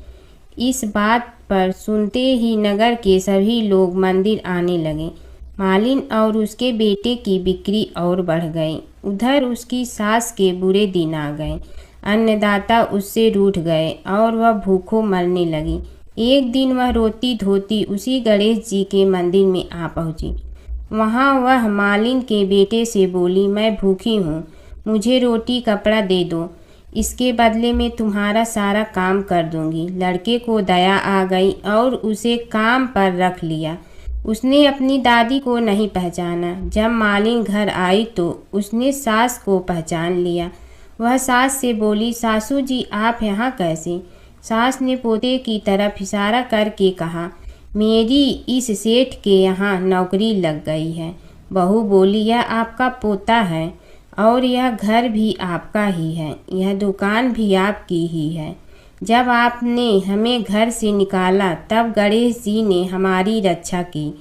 इस बात पर सुनते ही नगर के सभी लोग मंदिर आने लगे। मालिन और उसके बेटे की बिक्री और बढ़ गई। उधर उसकी सास के बुरे दिन आ गए। अन्नदाता उससे रूठ गए और वह भूखों मरने लगी। एक दिन वह रोती धोती उसी गणेश जी के मंदिर में आ पहुंची। वहां वह मालिन के बेटे से बोली, मैं भूखी हूँ, मुझे रोटी कपड़ा दे दो, इसके बदले में तुम्हारा सारा काम कर दूंगी। लड़के को दया आ गई और उसे काम पर रख लिया। उसने अपनी दादी को नहीं पहचाना। जब मालिन घर आई तो उसने सास को पहचान लिया। वह सास से बोली, सासू जी आप यहाँ कैसे? सास ने पोते की तरफ इशारा करके कहा, मेरी इस सेठ के यहाँ नौकरी लग गई है। बहू बोली, यह आपका पोता है और यह घर भी आपका ही है, यह दुकान भी आपकी ही है। जब आपने हमें घर से निकाला तब गणेश जी ने हमारी रक्षा की।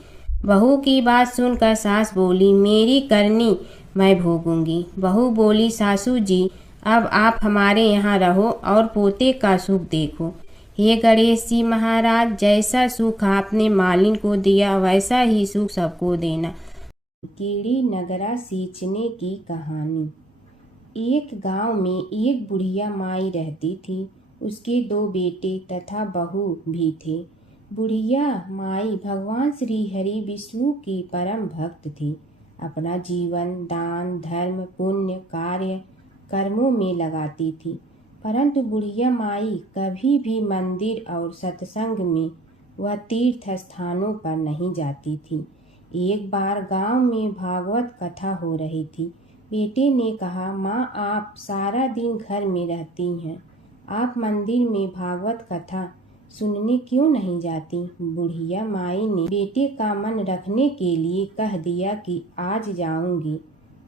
बहू की बात सुनकर सास बोली, मेरी करनी मैं भोगूंगी। बहू बोली, सासू जी अब आप हमारे यहाँ रहो और पोते का सुख देखो। हे गणेश जी महाराज, जैसा सुख आपने मालिन को दिया वैसा ही सुख सबको देना। कीड़ी नगरा सींचने की कहानी। एक गांव में एक बुढ़िया माई रहती थी। उसके 2 बेटे तथा बहू भी थे। बुढ़िया माई भगवान श्री हरि विष्णु की परम भक्त थी। अपना जीवन दान धर्म पुण्य कार्य कर्मों में लगाती थी। परंतु बुढ़िया माई कभी भी मंदिर और सत्संग में व तीर्थ स्थानों पर नहीं जाती थी। एक बार गांव में भागवत कथा हो रही थी। बेटे ने कहा, माँ आप सारा दिन घर में रहती हैं, आप मंदिर में भागवत कथा सुनने क्यों नहीं जाती? बुढ़िया माई ने बेटे का मन रखने के लिए कह दिया कि आज जाऊंगी,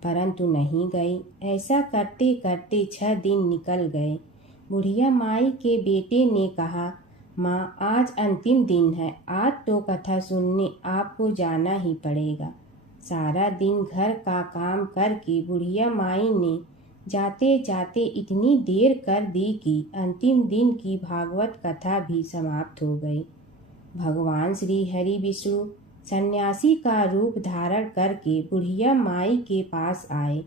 परंतु नहीं गई। ऐसा करते करते 6 दिन निकल गए। बुढ़िया माई के बेटे ने कहा, माँ आज अंतिम दिन है, आज तो कथा सुनने आपको जाना ही पड़ेगा। सारा दिन घर का काम करके बुढ़िया माई ने जाते जाते इतनी देर कर दी कि अंतिम दिन की भागवत कथा भी समाप्त हो गई। भगवान श्री हरि विष्णु सन्यासी का रूप धारण करके बुढ़िया माई के पास आए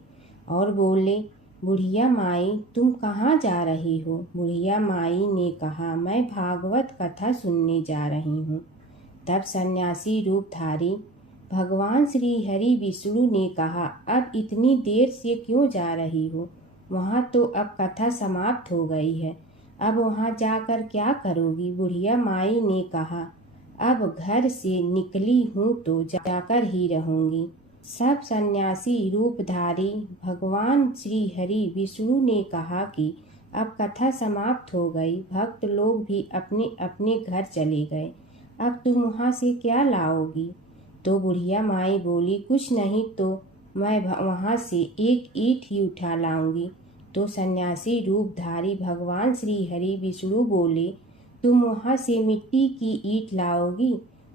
और बोले, बुढ़िया माई तुम कहाँ जा रही हो? बुढ़िया माई ने कहा, मैं भागवत कथा सुनने जा रही हूँ। तब सन्यासी रूपधारी भगवान श्री हरि विष्णु ने कहा, अब इतनी देर से क्यों जा रही हो? वहाँ तो अब कथा समाप्त हो गई है, अब वहाँ जाकर क्या करोगी? बुढ़िया माई ने कहा, अब घर से निकली हूँ तो जाकर ही रहूंगी। सब सन्यासी रूपधारी भगवान श्री हरि विष्णु ने कहा कि अब कथा समाप्त हो गई, भक्त लोग भी अपने अपने घर चले गए, अब तुम वहाँ से क्या लाओगी? तो बुढ़िया माई बोली, कुछ नहीं तो मैं वहाँ से एक ईंट ही उठा लाऊंगी। तो सन्यासी रूपधारी भगवान श्री हरि विष्णु बोले, तुम वहाँ से मिट्टी की ईंट लाओगी,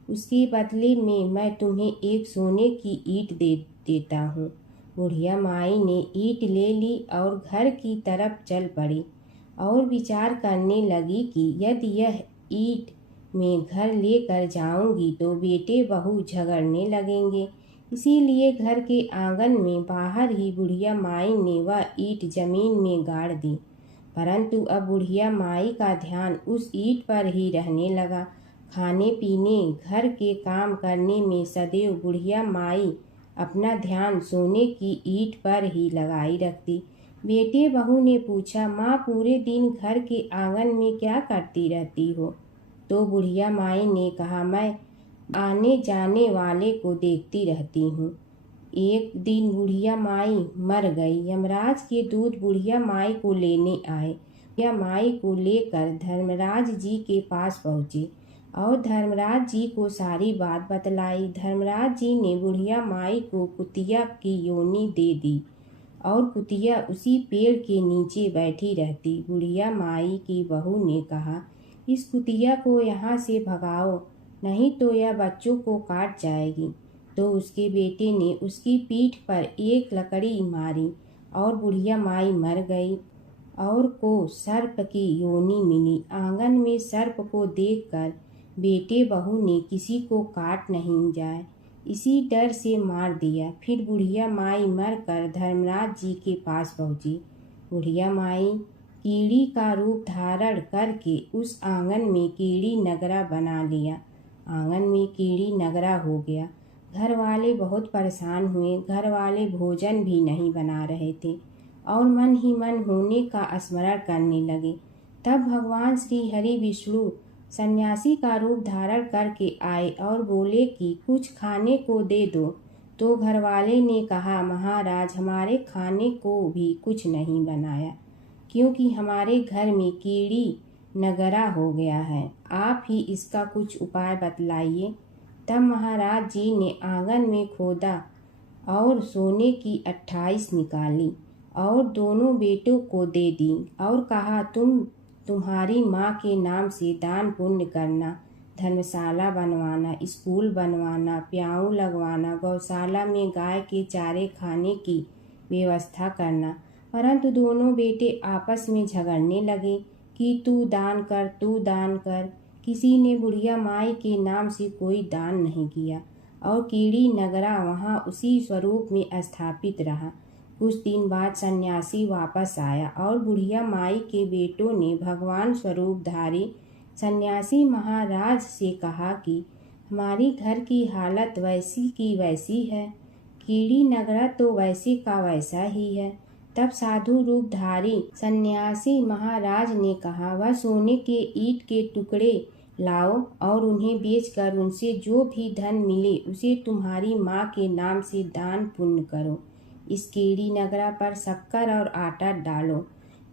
उसके बदले में मैं तुम्हें एक सोने की ईंट देता हूँ। बुढ़िया माई ने ईंट ले ली और घर की तरफ चल पड़ी और विचार करने लगी कि यदि यह ईंट मैं घर लेकर जाऊंगी तो बेटे बहू झगड़ने लगेंगे, इसीलिए घर के आंगन में बाहर ही बुढ़िया माई ने वह ईंट जमीन में गाड़ दी। परंतु अब बुढ़िया माई का ध्यान उस ईंट पर ही रहने लगा। खाने पीने घर के काम करने में सदैव बुढ़िया माई अपना ध्यान सोने की ईंट पर ही लगाई रखती। बेटे बहू ने पूछा, माँ पूरे दिन घर के आंगन में क्या करती रहती हो? तो बुढ़िया माई ने कहा, मैं आने जाने वाले को देखती रहती हूँ। एक दिन बुढ़िया माई मर गई। यमराज के दूत बुढ़िया माई को लेने आए। बुढ़िया माई को लेकर धर्मराज जी के पास पहुँचे और धर्मराज जी को सारी बात बतलाई। धर्मराज जी ने बुढ़िया माई को कुतिया की योनि दे दी और कुतिया उसी पेड़ के नीचे बैठी रहती। बुढ़िया माई की बहू ने कहा, इस कुतिया को यहाँ से भगाओ, नहीं तो यह बच्चों को काट जाएगी। तो उसके बेटे ने उसकी पीठ पर एक लकड़ी मारी और बुढ़िया माई मर गई और को सर्प की योनि मिली। आंगन में सर्प को देखकर बेटे बहू ने किसी को काट नहीं जाए इसी डर से मार दिया। फिर बुढ़िया माई मरकर धर्मराज जी के पास पहुंची। बुढ़िया माई कीड़ी का रूप धारण करके उस आंगन में कीड़ी नगरा बना लिया। आंगन में कीड़ी नगरा हो गया। घर वाले बहुत परेशान हुए। घर वाले भोजन भी नहीं बना रहे थे और मन ही मन होने का स्मरण करने लगे। तब भगवान श्री हरि विष्णु सन्यासी का रूप धारण करके आए और बोले कि कुछ खाने को दे दो। तो घरवाले ने कहा, महाराज हमारे खाने को भी कुछ नहीं बनाया, क्योंकि हमारे घर में कीड़ी नगरा हो गया है, आप ही इसका कुछ उपाय बतलाइए। तब महाराज जी ने आंगन में खोदा और सोने की 28 निकाली और दोनों बेटों को दे दी और कहा, तुम्हारी माँ के नाम से दान पुण्य करना, धर्मशाला बनवाना, स्कूल बनवाना, प्याऊ लगवाना, गौशाला में गाय के चारे खाने की व्यवस्था करना। परंतु दोनों बेटे आपस में झगड़ने लगे कि तू दान कर, तू दान कर। किसी ने बुढ़िया माई के नाम से कोई दान नहीं किया और कीड़ी नगरा वहाँ उसी स्वरूप में स्थापित रहा। कुछ दिन बाद सन्यासी वापस आया और बुढ़िया माई के बेटों ने भगवान स्वरूपधारी सन्यासी महाराज से कहा कि हमारी घर की हालत वैसी की वैसी है, कीड़ी नगरा तो वैसे का वैसा ही है। तब साधु रूपधारी सन्यासी महाराज ने कहा, वह सोने के ईंट के टुकड़े लाओ और उन्हें बेचकर उनसे जो भी धन मिले उसे तुम्हारी माँ के नाम से दान पुण्य करो। इस कीड़ी नगरा पर शक्कर और आटा डालो।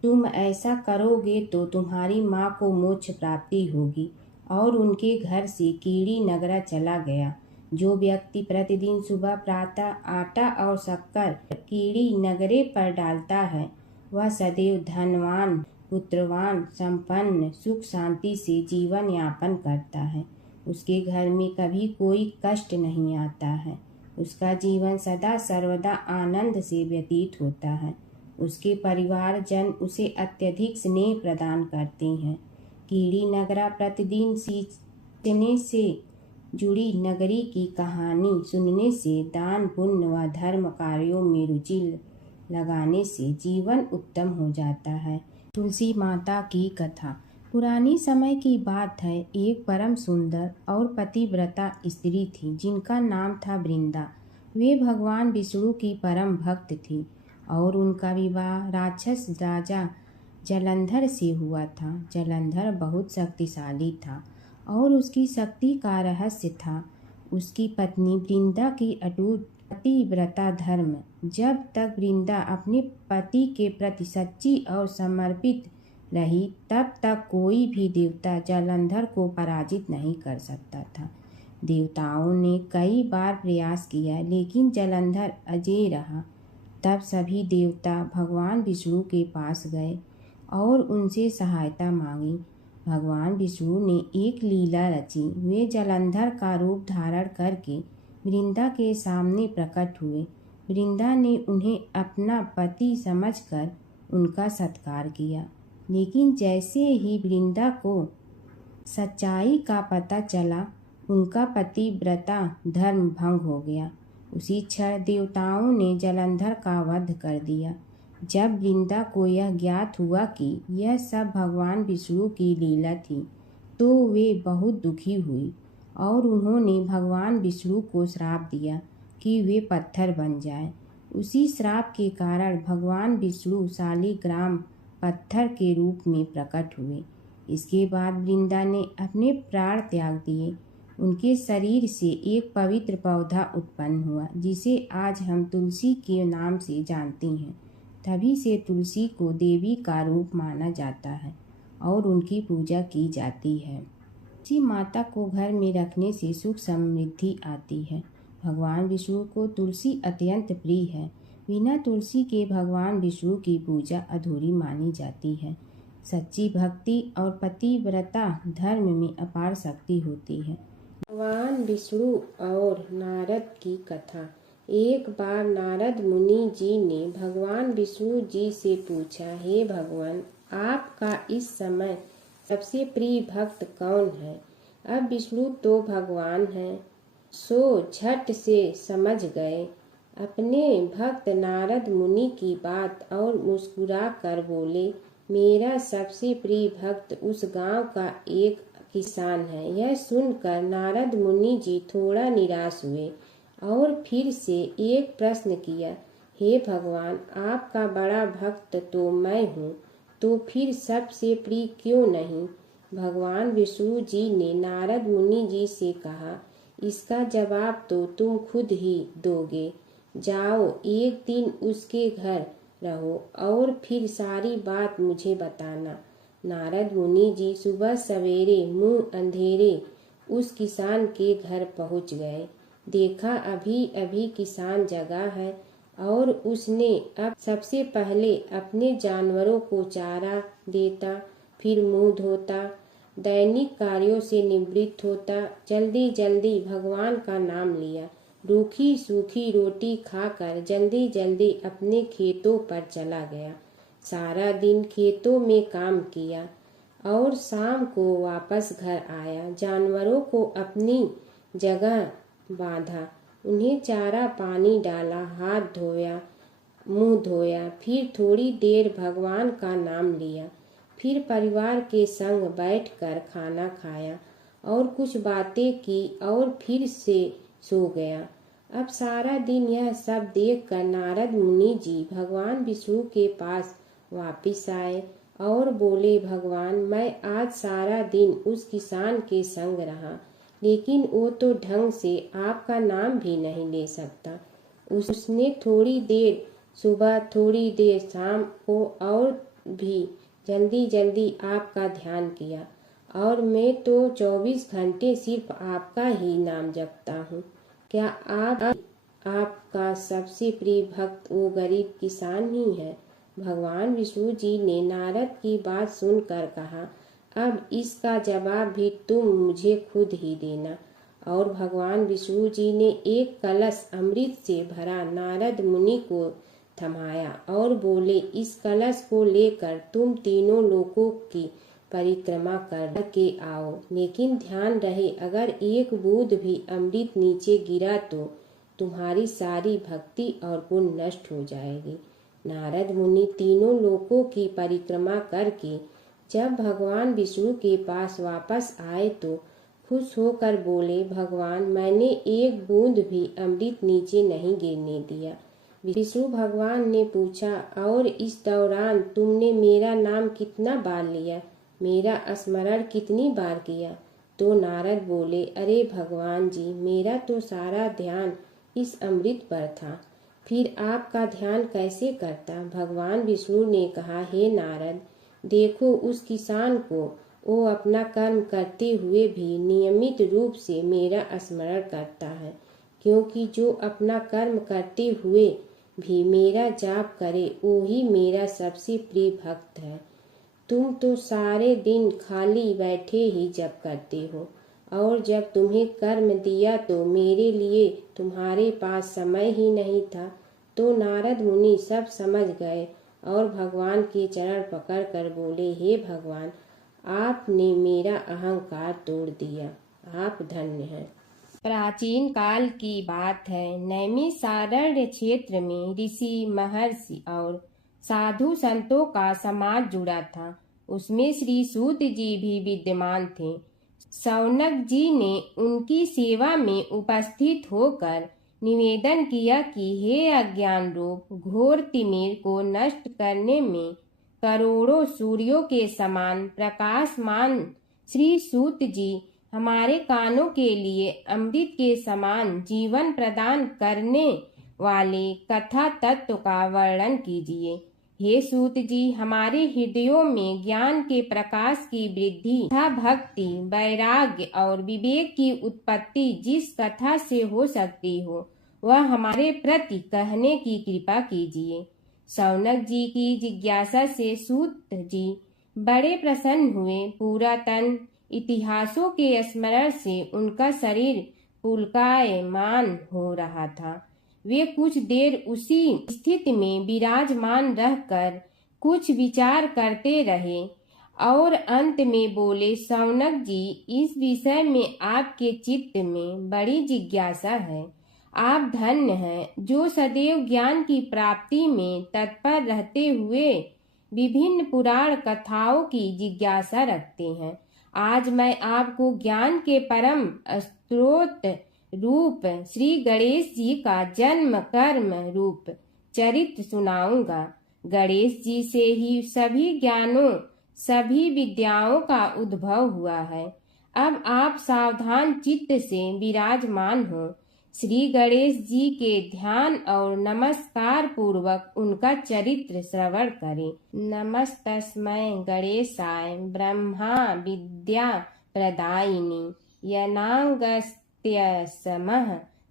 तुम ऐसा करोगे तो तुम्हारी माँ को मोक्ष प्राप्ति होगी। और उनके घर से कीड़ी नगरा चला गया। जो व्यक्ति प्रतिदिन सुबह प्रातः आटा और शक्कर कीड़ी नगरे पर डालता है, वह सदैव धनवान, पुत्रवान, संपन्न, सुख शांति से जीवन यापन करता है। उसके घर में कभी कोई कष्ट नहीं आता है। उसका जीवन सदा सर्वदा आनंद से व्यतीत होता है। उसके परिवार जन उसे अत्यधिक स्नेह प्रदान करते हैं। कीड़ी नगरा प्रतिदिन सींचने से जुड़ी नगरी की कहानी सुनने से, दान पुण्य व धर्म कार्यों में रुचि लगाने से जीवन उत्तम हो जाता है। तुलसी माता की कथा। पुरानी समय की बात है। एक परम सुंदर और पतिव्रता स्त्री थी जिनका नाम था वृंदा। वे भगवान विष्णु की परम भक्त थी और उनका विवाह राक्षस राजा जलंधर से हुआ था। जलंधर बहुत शक्तिशाली था और उसकी शक्ति का रहस्य था उसकी पत्नी वृंदा की अटूट पतिव्रता धर्म। जब तक वृंदा अपने पति के प्रति सच्ची और समर्पित रही तब तक कोई भी देवता जलंधर को पराजित नहीं कर सकता था। देवताओं ने कई बार प्रयास किया लेकिन जलंधर अजेय रहा। तब सभी देवता भगवान विष्णु के पास गए और उनसे सहायता मांगी। भगवान विष्णु ने एक लीला रची। वे जलंधर का रूप धारण करके वृंदा के सामने प्रकट हुए। वृंदा ने उन्हें अपना पति समझकर उनका सत्कार किया, लेकिन जैसे ही वृंदा को सच्चाई का पता चला उनका पतिव्रता धर्म भंग हो गया। उसी क्षण देवताओं ने जलंधर का वध कर दिया। जब वृंदा को यह ज्ञात हुआ कि यह सब भगवान विष्णु की लीला थी तो वे बहुत दुखी हुई और उन्होंने भगवान विष्णु को श्राप दिया कि वे पत्थर बन जाएं। उसी श्राप के कारण भगवान विष्णु शालिग्राम पत्थर के रूप में प्रकट हुए। इसके बाद वृंदा ने अपने प्राण त्याग दिए। उनके शरीर से एक पवित्र पौधा उत्पन्न हुआ जिसे आज हम तुलसी के नाम से जानते हैं। तभी से तुलसी को देवी का रूप माना जाता है और उनकी पूजा की जाती है। तुलसी माता को घर में रखने से सुख समृद्धि आती है। भगवान विष्णु को तुलसी अत्यंत प्रिय है। बिना तुलसी के भगवान विष्णु की पूजा अधूरी मानी जाती है। सच्ची भक्ति और पतिव्रता धर्म में अपार शक्ति होती है। भगवान विष्णु और नारद की कथा। एक बार नारद मुनि जी ने भगवान विष्णु जी से पूछा, हे भगवान, आपका इस समय सबसे प्रिय भक्त कौन है? अब विष्णु तो भगवान हैं, सो झट से समझ गए अपने भक्त नारद मुनि की बात और मुस्कुरा कर बोले, मेरा सबसे प्रिय भक्त उस गांव का एक किसान है। यह सुनकर नारद मुनि जी थोड़ा निराश हुए और फिर से एक प्रश्न किया, हे भगवान, आपका बड़ा भक्त तो मैं हूँ, तो फिर सबसे प्रिय क्यों नहीं? भगवान विष्णु जी ने नारद मुनि जी से कहा, इसका जवाब तो तुम खुद ही दोगे। जाओ, एक दिन उसके घर रहो और फिर सारी बात मुझे बताना। नारद मुनि जी सुबह सवेरे मुंह अंधेरे उस किसान के घर पहुंच गए। देखा अभी अभी किसान जगा है और उसने अब सबसे पहले अपने जानवरों को चारा देता, फिर मुंह धोता, दैनिक कार्यों से निवृत्त होता, जल्दी जल्दी भगवान का नाम लिया, रूखी सूखी रोटी खाकर जल्दी जल्दी अपने खेतों पर चला गया। सारा दिन खेतों में काम किया और शाम को वापस घर आया। जानवरों को अपनी जगह बांधा, उन्हें चारा पानी डाला, हाथ धोया, मुंह धोया, फिर थोड़ी देर भगवान का नाम लिया, फिर परिवार के संग बैठकर खाना खाया और कुछ बातें की और फिर से सो गया। अब सारा दिन यह सब देखकर नारद मुनि जी भगवान विष्णु के पास वापिस आए और बोले, भगवान, मैं आज सारा दिन उस किसान के संग रहा, लेकिन वो तो ढंग से आपका नाम भी नहीं ले सकता। उसने थोड़ी देर सुबह, थोड़ी देर शाम को और भी जल्दी जल्दी आपका ध्यान किया और मैं तो 24 घंटे सिर्फ आपका ही नाम जपता हूँ। क्या आपका सबसे प्रिय भक्त वो गरीब किसान ही है? भगवान विष्णु जी ने नारद की बात सुनकर कहा, अब इसका जवाब भी तुम मुझे खुद ही देना। और भगवान विष्णु जी ने एक कलश अमृत से भरा नारद मुनि को थमाया और बोले, इस कलश को लेकर तुम तीनों लोकों की परिक्रमा करके आओ, लेकिन ध्यान रहे अगर एक बूंद भी अमृत नीचे गिरा तो तुम्हारी सारी भक्ति और पुण्य नष्ट हो जाएगी। नारद मुनि तीनों लोकों की परिक्रमा करके जब भगवान विष्णु के पास वापस आए तो खुश होकर बोले, भगवान, मैंने एक बूंद भी अमृत नीचे नहीं गिरने दिया। विष्णु भगवान ने पूछा, और इस दौरान तुमने मेरा नाम कितना बार लिया, मेरा स्मरण कितनी बार किया? तो नारद बोले, अरे भगवान जी, मेरा तो सारा ध्यान इस अमृत पर था, फिर आपका ध्यान कैसे करता? भगवान विष्णु ने कहा, हे नारद, देखो उस किसान को, वो अपना कर्म करते हुए भी नियमित रूप से मेरा स्मरण करता है, क्योंकि जो अपना कर्म करते हुए भी मेरा जाप करे वो ही मेरा सबसे प्रिय भक्त है। तुम तो सारे दिन खाली बैठे ही जप करते हो, और जब तुम्हें कर्म दिया तो मेरे लिए तुम्हारे पास समय ही नहीं था। तो नारद मुनि सब समझ गए और भगवान के चरण पकड़ कर बोले, हे भगवान, आपने मेरा अहंकार तोड़ दिया, आप धन्य हैं। प्राचीन काल की बात है। नैमिषारण्य क्षेत्र में ऋषि, महर्षि और साधु संतों का समाज जुड़ा था। उसमें श्री सूत जी भी विद्यमान थे। शौनक जी ने उनकी सेवा में उपस्थित होकर निवेदन किया कि हे अज्ञान रूप घोर तिमिर को नष्ट करने में करोड़ों सूर्यों के समान प्रकाशमान श्री सूत जी, हमारे कानों के लिए अमृत के समान जीवन प्रदान करने वाले कथा तत्व का वर्णन कीजिए। हे सूत जी, हमारे हृदयों में ज्ञान के प्रकाश की वृद्धि तथा भक्ति, वैराग्य और विवेक की उत्पत्ति जिस कथा से हो सकती हो, वह हमारे प्रति कहने की कृपा कीजिए। शौनक जी की जिज्ञासा से सूत जी बड़े प्रसन्न हुए। पुरातन इतिहासों के स्मरण से उनका शरीर पुलकायमान हो रहा था। वे कुछ देर उसी स्थिति में विराजमान रहकर कुछ विचार करते रहे और अंत में बोले, शौनक जी, इस विषय में आपके चित्त में बड़ी जिज्ञासा है। आप धन्य हैं जो सदैव ज्ञान की प्राप्ति में तत्पर रहते हुए विभिन्न पुराण कथाओं की जिज्ञासा रखते हैं। आज मैं आपको ज्ञान के परम स्रोत रूप श्री गणेश जी का जन्म कर्म रूप चरित्र सुनाऊंगा। गणेश जी से ही सभी ज्ञानों, सभी विद्याओं का उद्भव हुआ है। अब आप सावधान चित्त से विराजमान हो। श्री गणेश जी के ध्यान और नमस्कार पूर्वक उनका चरित्र श्रवण करें। नमस्तस्मै गणेशाय ब्रह्मा विद्या प्रदायिनी यनागस्त्यसमः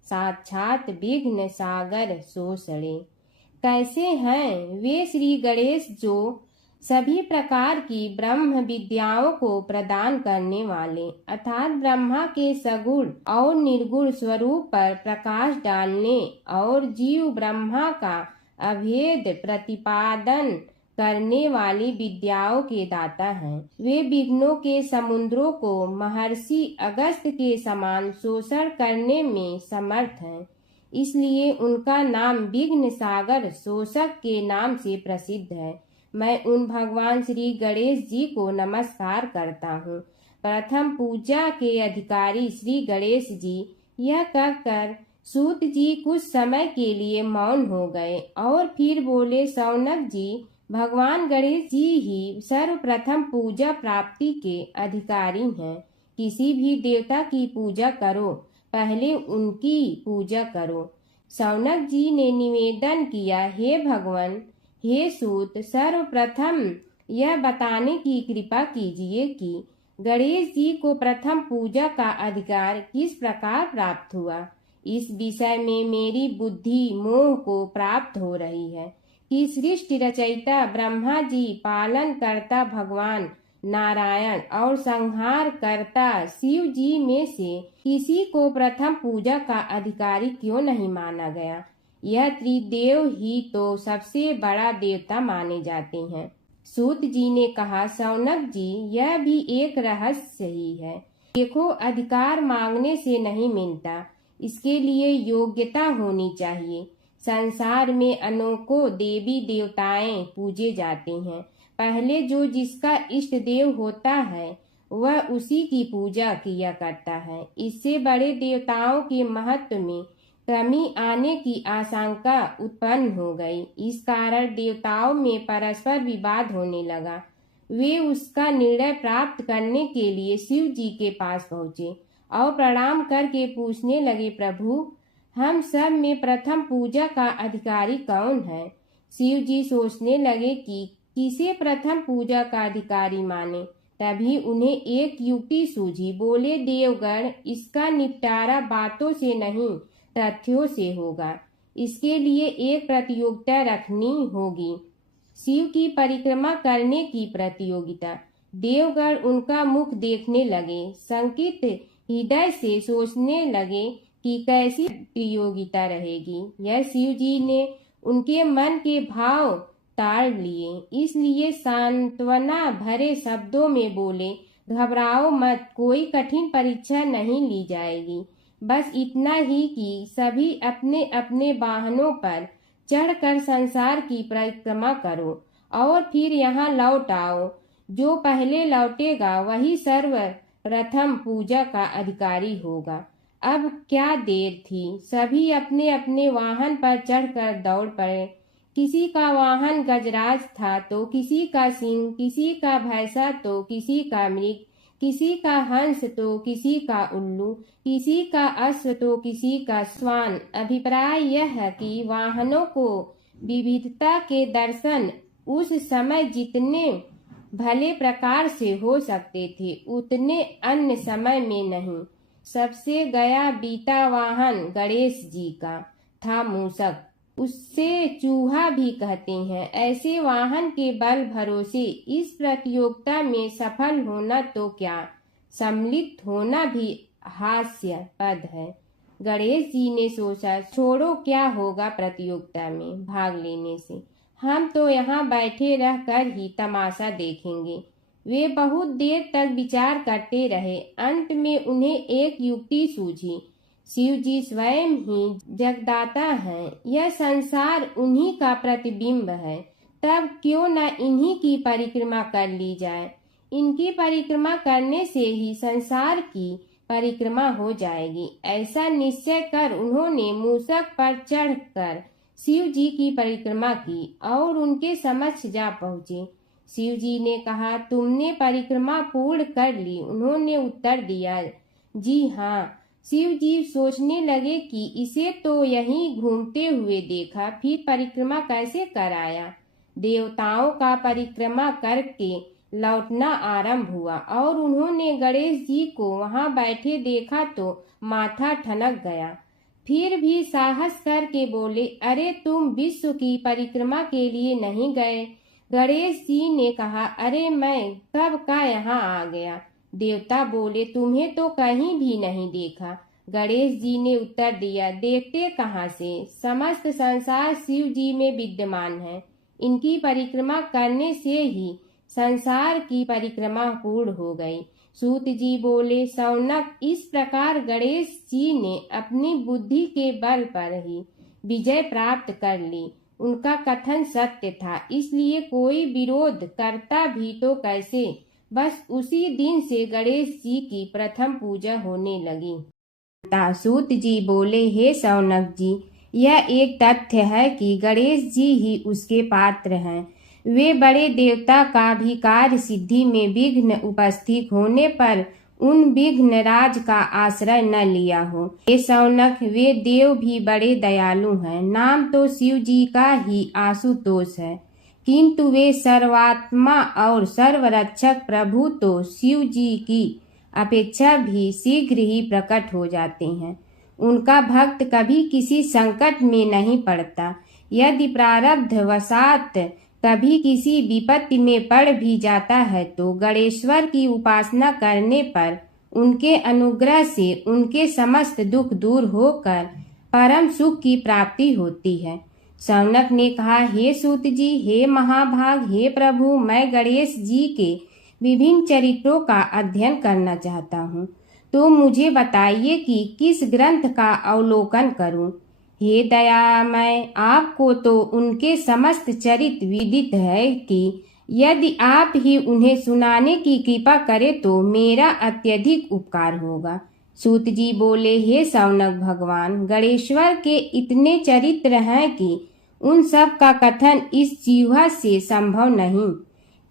साक्षात विघ्न सागर सोषणे। कैसे हैं वे श्री गणेश जो सभी प्रकार की ब्रह्म विद्याओं को प्रदान करने वाले, अर्थात ब्रह्मा के सगुण और निर्गुण स्वरूप पर प्रकाश डालने और जीव ब्रह्मा का अभेद प्रतिपादन करने वाली विद्याओं के दाता हैं। वे विघ्नों के समुद्रों को महर्षि अगस्त्य के समान शोषण करने में समर्थ हैं, इसलिए उनका नाम विघ्न सागर शोषक के नाम से प्रसिद्ध है। मैं उन भगवान श्री गणेश जी को नमस्कार करता हूँ। प्रथम पूजा के अधिकारी श्री गणेश जी, यह कहकर सूत जी कुछ समय के लिए मौन हो गए और फिर बोले, शौनक जी, भगवान गणेश जी ही सर्वप्रथम पूजा प्राप्ति के अधिकारी हैं। किसी भी देवता की पूजा करो, पहले उनकी पूजा करो। शौनक जी ने निवेदन किया, हे भगवान, हे सूत, सर्वप्रथम यह बताने की कृपा कीजिए कि गणेश जी को प्रथम पूजा का अधिकार किस प्रकार प्राप्त हुआ। इस विषय में मेरी बुद्धि मोह को प्राप्त हो रही है कि सृष्टि रचयिता ब्रह्मा जी, पालन करता भगवान नारायण और संहार करता शिव जी में से किसी को प्रथम पूजा का अधिकारी क्यों नहीं माना गया। यह त्रिदेव ही तो सबसे बड़ा देवता माने जाते हैं। सूत जी ने कहा, शौनक जी, यह भी एक रहस्य ही है। देखो, अधिकार मांगने से नहीं मिलता, इसके लिए योग्यता होनी चाहिए। संसार में अनेकों देवी देवताएं पूजे जाते हैं। पहले जो जिसका इष्ट देव होता है वह उसी की पूजा किया करता है। इससे बड़े देवताओं के महत्व में कमी आने की आशंका उत्पन्न हो गई। इस कारण देवताओं में परस्पर विवाद होने लगा। वे उसका निर्णय प्राप्त करने के लिए शिव जी के पास पहुँचे और प्रणाम करके पूछने लगे, प्रभु, हम सब में प्रथम पूजा का अधिकारी कौन है? शिव जी सोचने लगे कि किसे प्रथम पूजा का अधिकारी माने। तभी उन्हें एक युक्ति सूझी। बोले, देवगण, इसका निपटारा बातों से नहीं तथ्यों से होगा। इसके लिए एक प्रतियोगिता रखनी होगी, शिव की परिक्रमा करने की प्रतियोगिता। देवगण उनका मुख देखने लगे, शंकित हृदय से सोचने लगे कि कैसी प्रतियोगिता रहेगी। यह शिव जी ने उनके मन के भाव ताड़ लिए, इसलिए सांत्वना भरे शब्दों में बोले, घबराओ मत, कोई कठिन परीक्षा नहीं ली जाएगी। बस इतना ही कि सभी अपने अपने वाहनों पर चढ़कर संसार की परिक्रमा करो और फिर यहाँ लौट आओ। जो पहले लौटेगा वही सर्वप्रथम पूजा का अधिकारी होगा। अब क्या देर थी, सभी अपने अपने वाहन पर चढ़कर दौड़ पड़े। किसी का वाहन गजराज था तो किसी का सिंह, किसी का भैंसा तो किसी का मृग, किसी का हंस तो किसी का उल्लू, किसी का अश्व तो किसी का श्वान। अभिप्राय यह है कि वाहनों को विविधता के दर्शन उस समय जितने भले प्रकार से हो सकते थे उतने अन्य समय में नहीं। सबसे गया बीता वाहन गणेश जी का था मूषक, उससे चूहा भी कहते हैं। ऐसे वाहन के बल भरोसे इस प्रतियोगिता में सफल होना तो क्या, सम्मिलित होना भी हास्यास्पद है। गणेश जी ने सोचा, छोड़ो, क्या होगा प्रतियोगिता में भाग लेने से, हम तो यहाँ बैठे रह कर ही तमाशा देखेंगे। वे बहुत देर तक विचार करते रहे। अंत में उन्हें एक युक्ति सूझी। शिव जी स्वयं ही जगदाता हैं, यह संसार उन्हीं का प्रतिबिंब है, तब क्यों न इन्हीं की परिक्रमा कर ली जाए। इनकी परिक्रमा करने से ही संसार की परिक्रमा हो जाएगी। ऐसा निश्चय कर उन्होंने मूषक पर चढ़कर शिव जी की परिक्रमा की और उनके समक्ष जा पहुँचे। शिव जी ने कहा, तुमने परिक्रमा पूर्ण कर ली? उन्होंने उत्तर दिया, जी हाँ। शिव जी सोचने लगे कि इसे तो यहीं घूमते हुए देखा, फिर परिक्रमा कैसे कराया। देवताओं का परिक्रमा करके लौटना आरंभ हुआ और उन्होंने गणेश जी को वहां बैठे देखा तो माथा ठनक गया। फिर भी साहस करके बोले, अरे तुम विश्व की परिक्रमा के लिए नहीं गए? गणेश जी ने कहा, अरे मैं कब का यहाँ आ गया। देवता बोले, तुम्हें तो कहीं भी नहीं देखा। गणेश जी ने उत्तर दिया, देखते कहाँ से, समस्त संसार शिव जी में विद्यमान है। इनकी परिक्रमा करने से ही संसार की परिक्रमा पूर्ण हो गई। सूत जी बोले, शौनक, इस प्रकार गणेश जी ने अपनी बुद्धि के बल पर ही विजय प्राप्त कर ली। उनका कथन सत्य था, इसलिए कोई विरोध करता भी तो कैसे। बस उसी दिन से गणेश जी की प्रथम पूजा होने लगी। सूत जी बोले, हे शौनक जी, यह एक तथ्य है कि गणेश जी ही उसके पात्र हैं। वे बड़े देवता का भी कार्य सिद्धि में विघ्न उपस्थित होने पर उन विघ्न राज का आश्रय न लिया हो। हे शौनक, वे देव भी बड़े दयालु हैं। नाम तो शिव जी का ही आशुतोष है, किंतु वे सर्वात्मा और सर्वरक्षक प्रभु तो शिव जी की अपेक्षा भी शीघ्र ही प्रकट हो जाते हैं। उनका भक्त कभी किसी संकट में नहीं पड़ता। यदि प्रारब्ध वशात कभी किसी विपत्ति में पड़ भी जाता है तो गणेश्वर की उपासना करने पर उनके अनुग्रह से उनके समस्त दुख दूर होकर परम सुख की प्राप्ति होती है। शौनक ने कहा, हे सूत जी, हे महाभाग, हे प्रभु, मैं गणेश जी के विभिन्न चरित्रों का अध्ययन करना चाहता हूँ, तो मुझे बताइए कि किस ग्रंथ का अवलोकन करूँ। हे दयामय, आपको तो उनके समस्त चरित्र विदित है कि यदि आप ही उन्हें सुनाने की कृपा करें तो मेरा अत्यधिक उपकार होगा। सूत जी बोले, हे सौनक भगवान, गणेश्वर के इतने चरित्र हैं कि उन सब का कथन इस जिह्वा से संभव नहीं,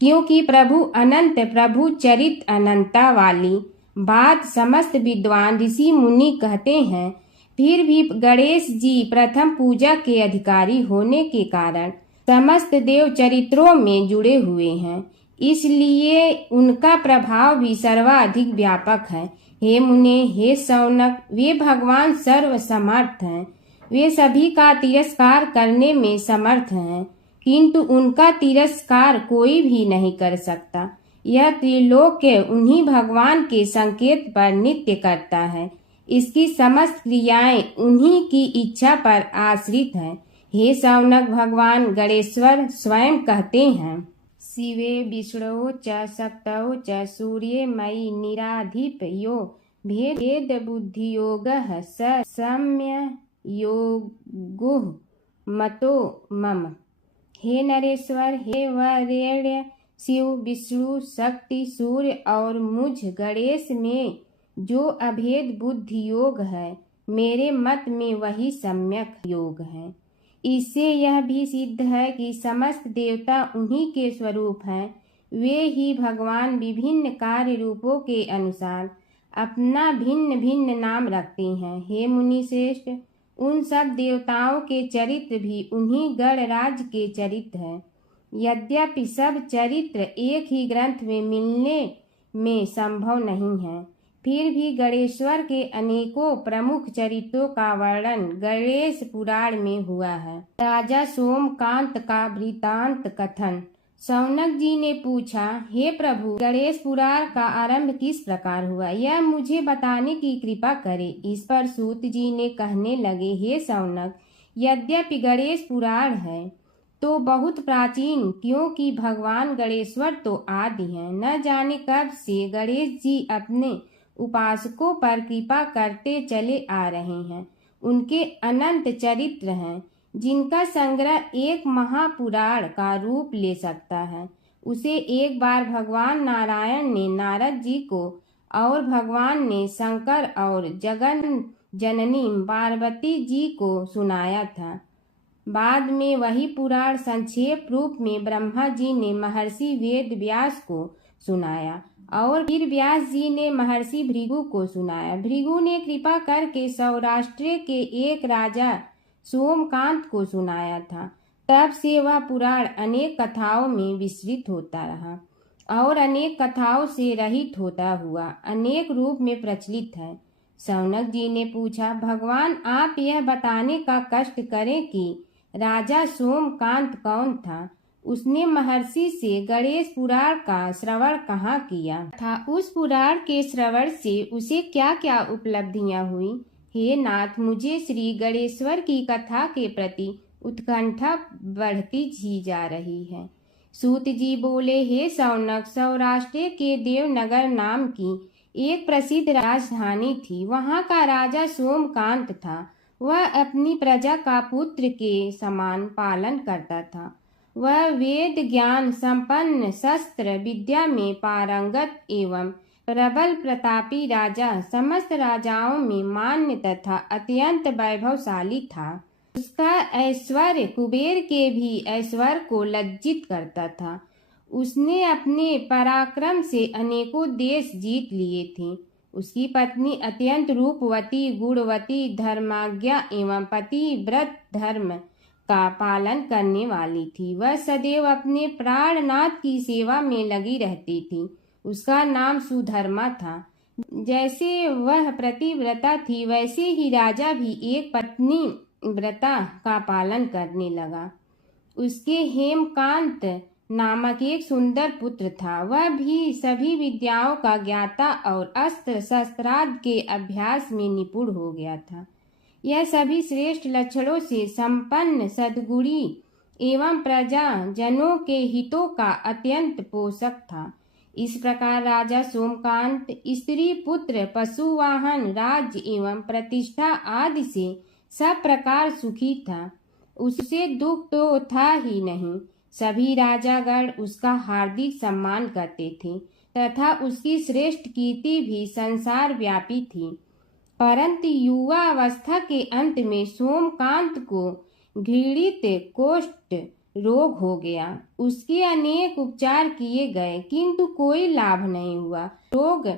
क्योंकि प्रभु अनंत, प्रभु चरित अनंता वाली बात समस्त विद्वान ऋषि मुनि कहते हैं। फिर भी गणेश जी प्रथम पूजा के अधिकारी होने के कारण समस्त देव चरित्रों में जुड़े हुए हैं, इसलिए उनका प्रभाव भी सर्वाधिक व्यापक है। हे मुने, हे सौनक, वे भगवान सर्वसमर्थ हैं, वे सभी का तिरस्कार करने में समर्थ हैं, किंतु उनका तिरस्कार कोई भी नहीं कर सकता। यह त्रिलोक्य उन्हीं भगवान के संकेत पर नित्य करता है, इसकी समस्त क्रियाएं उन्हीं की इच्छा पर आश्रित हैं। हे सौनक भगवान गणेश्वर स्वयं कहते हैं, शिवे विष्णु च शक्तौ च सूर्ये मयि निराधिप यो भेद बुद्धियोगः स सम्य योगो मतो मम। हे नरेश्वर, हे वरेण्य, शिव, विष्णु, शक्ति, सूर्य और मुझ गणेश में जो अभेद बुद्धि योग है, मेरे मत में वही सम्यक योग है। इससे यह भी सिद्ध है कि समस्त देवता उन्हीं के स्वरूप हैं, वे ही भगवान विभिन्न कार्य रूपों के अनुसार अपना भिन्न भिन्न नाम रखते हैं। हे मुनि श्रेष्ठ, उन सब देवताओं के चरित्र भी उन्हीं गणराज के चरित्र हैं। यद्यपि सब चरित्र एक ही ग्रंथ में मिलने में संभव नहीं है, फिर भी गणेश्वर के अनेकों प्रमुख चरित्रों का वर्णन गणेश पुराण में हुआ है। राजा सोमकांत का वृतांत कथन। सौनक जी ने पूछा, हे प्रभु, गणेश पुराण का आरंभ किस प्रकार हुआ, यह मुझे बताने की कृपा करे। इस पर सूत जी ने कहने लगे, हे सौनक, यद्यपि गणेश पुराण है तो बहुत प्राचीन, क्योंकि भगवान गणेश्वर तो आदि हैं। न जाने कब से गणेश जी अपने उपासकों पर कृपा करते चले आ रहे हैं। उनके अनंत चरित्र हैं, जिनका संग्रह एक महापुराण का रूप ले सकता है। उसे एक बार भगवान नारायण ने नारद जी को और भगवान ने शंकर और जगन जननी पार्वती जी को सुनाया था। बाद में वही पुराण संक्षेप रूप में ब्रह्मा जी ने महर्षि वेद व्यास को सुनाया और फिर व्यास जी ने महर्षि भृगु को सुनाया। भृगु ने कृपा करके सौराष्ट्र के एक राजा सोमकांत को सुनाया था। तब से वह पुराण अनेक कथाओं में विस्तृत होता रहा और अनेक कथाओं से रहित होता हुआ अनेक रूप में प्रचलित है। सौनक जी ने पूछा, भगवान, आप यह बताने का कष्ट करें कि राजा सोमकांत कौन था, उसने महर्षि से गणेश पुराण का श्रवण कहाँ किया था, उस पुराण के श्रवण से उसे क्या क्या उपलब्धियां हुई। हे नाथ, मुझे श्री गणेश्वर की कथा के प्रति उत्कंठा बढ़ती ही जा रही है। सूत जी बोले, हे सौनक, सौराष्ट्र के देवनगर नाम की एक प्रसिद्ध राजधानी थी। वहाँ का राजा सोमकांत था। वह अपनी प्रजा का पुत्र के समान पालन करता था। वह वेद ज्ञान संपन्न, शस्त्र विद्या में पारंगत एवं प्रबल प्रतापी राजा, समस्त राजाओं में मान्य तथा अत्यंत वैभवशाली था। उसका ऐश्वर्य कुबेर के भी ऐश्वर्य को लज्जित करता था। उसने अपने पराक्रम से अनेकों देश जीत लिए थे। उसकी पत्नी अत्यंत रूपवती, गुणवती, धर्माज्ञा एवं पतिव्रत धर्म का पालन करने वाली थी। वह सदैव अपने प्राणनाथ की सेवा में लगी रहती थी। उसका नाम सुधर्मा था। जैसे वह प्रतिव्रता थी, वैसे ही राजा भी एक पत्नी व्रता का पालन करने लगा। उसके हेमकांत नामक एक सुंदर पुत्र था। वह भी सभी विद्याओं का ज्ञाता और अस्त्र शस्त्रादि के अभ्यास में निपुण हो गया था। यह सभी श्रेष्ठ लक्षणों से संपन्न, सद्गुणी एवं प्रजा जनों के हितों का अत्यंत पोषक था। इस प्रकार राजा सोमकांत स्त्री पुत्र, पशुवाहन, राज्य एवं प्रतिष्ठा आदि से सब प्रकार सुखी था। उससे दुख तो था ही नहीं। सभी राजागण उसका हार्दिक सम्मान करते थे तथा उसकी श्रेष्ठ कीर्ति भी संसार व्यापी थी। परंतु युवा अवस्था के अंत में सोमकांत को घृणित कोष्ठ रोग हो गया। उसके अनेक उपचार किए गए किंतु कोई लाभ नहीं हुआ। रोग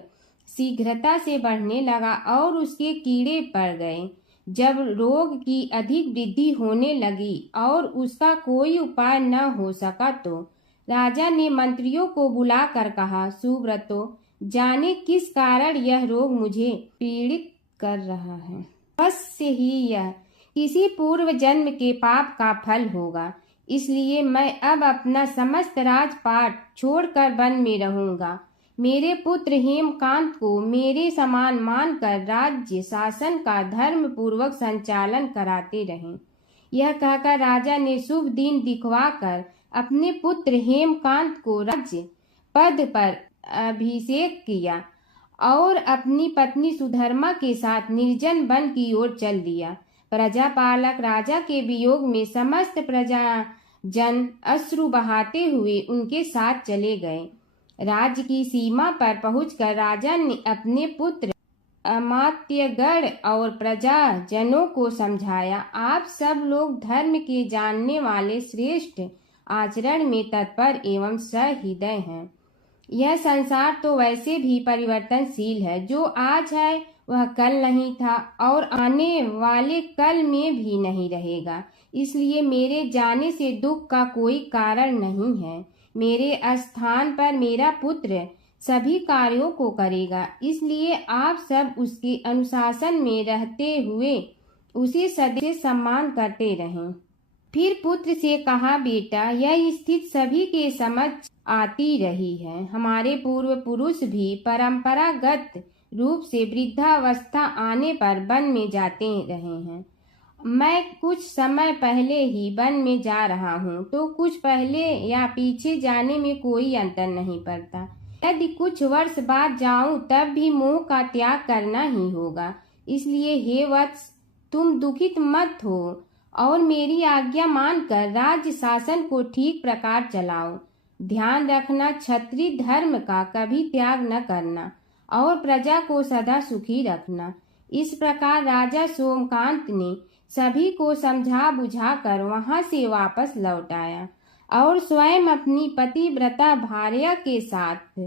शीघ्रता से बढ़ने लगा और उसके कीड़े पड़ गए। जब रोग की अधिक वृद्धि होने लगी और उसका कोई उपाय न हो सका तो राजा ने मंत्रियों को बुलाकर कहा, सुब्रतो, जाने किस कारण यह रोग मुझे पीड़ित कर रहा है। अवश्य ही यह किसी पूर्व जन्म के पाप का फल होगा। इसलिए मैं अब अपना समस्त राजपाट छोड़कर वन में रहूंगा। मेरे पुत्र हेमकांत को मेरे समान मानकर राज्य शासन का धर्म पूर्वक संचालन कराते रहें। यह कहकर राजा ने शुभ दिन दिखवाकर अपने पुत्र हेमकांत को राज्य पद पर अभिषेक किया और अपनी पत्नी सुधर्मा के साथ निर्जन वन की ओर चल दिया। प्रजापालक राजा के वियोग में समस्त प्रजा जन अश्रु बहाते हुए उनके साथ चले गए। राज्य की सीमा पर पहुंचकर राजा ने अपने पुत्र अमात्यगण और प्रजाजनों को समझाया, आप सब लोग धर्म के जानने वाले श्रेष्ठ आचरण में तत्पर एवं सहृदय हैं। यह संसार तो वैसे भी परिवर्तनशील है। जो आज है वह कल नहीं था और आने वाले कल में भी नहीं रहेगा। इसलिए मेरे जाने से दुख का कोई कारण नहीं है। मेरे स्थान पर मेरा पुत्र सभी कार्यों को करेगा। इसलिए आप सब उसके अनुशासन में रहते हुए उसे सदैव सम्मान करते रहें। फिर पुत्र से कहा, बेटा, यह स्थिति सभी के समझ आती रही है। हमारे पूर्व पुरुष भी परंपरागत रूप से वृद्धावस्था आने पर वन में जाते रहे हैं। मैं कुछ समय पहले ही वन में जा रहा हूँ, तो कुछ पहले या पीछे जाने में कोई अंतर नहीं पड़ता। यदि कुछ वर्ष बाद जाऊं तब भी मोह का त्याग करना ही होगा। इसलिए हे वत्स, तुम दुखित मत हो और मेरी आज्ञा मानकर राज्य शासन को ठीक प्रकार चलाओ। ध्यान रखना, क्षत्रिय धर्म का कभी त्याग न करना और प्रजा को सदा सुखी रखना। इस प्रकार राजा सोमकांत ने सभी को समझा बुझाकर वहां से वापस लौट आया और स्वयं अपनी पतिव्रता भार्या के साथ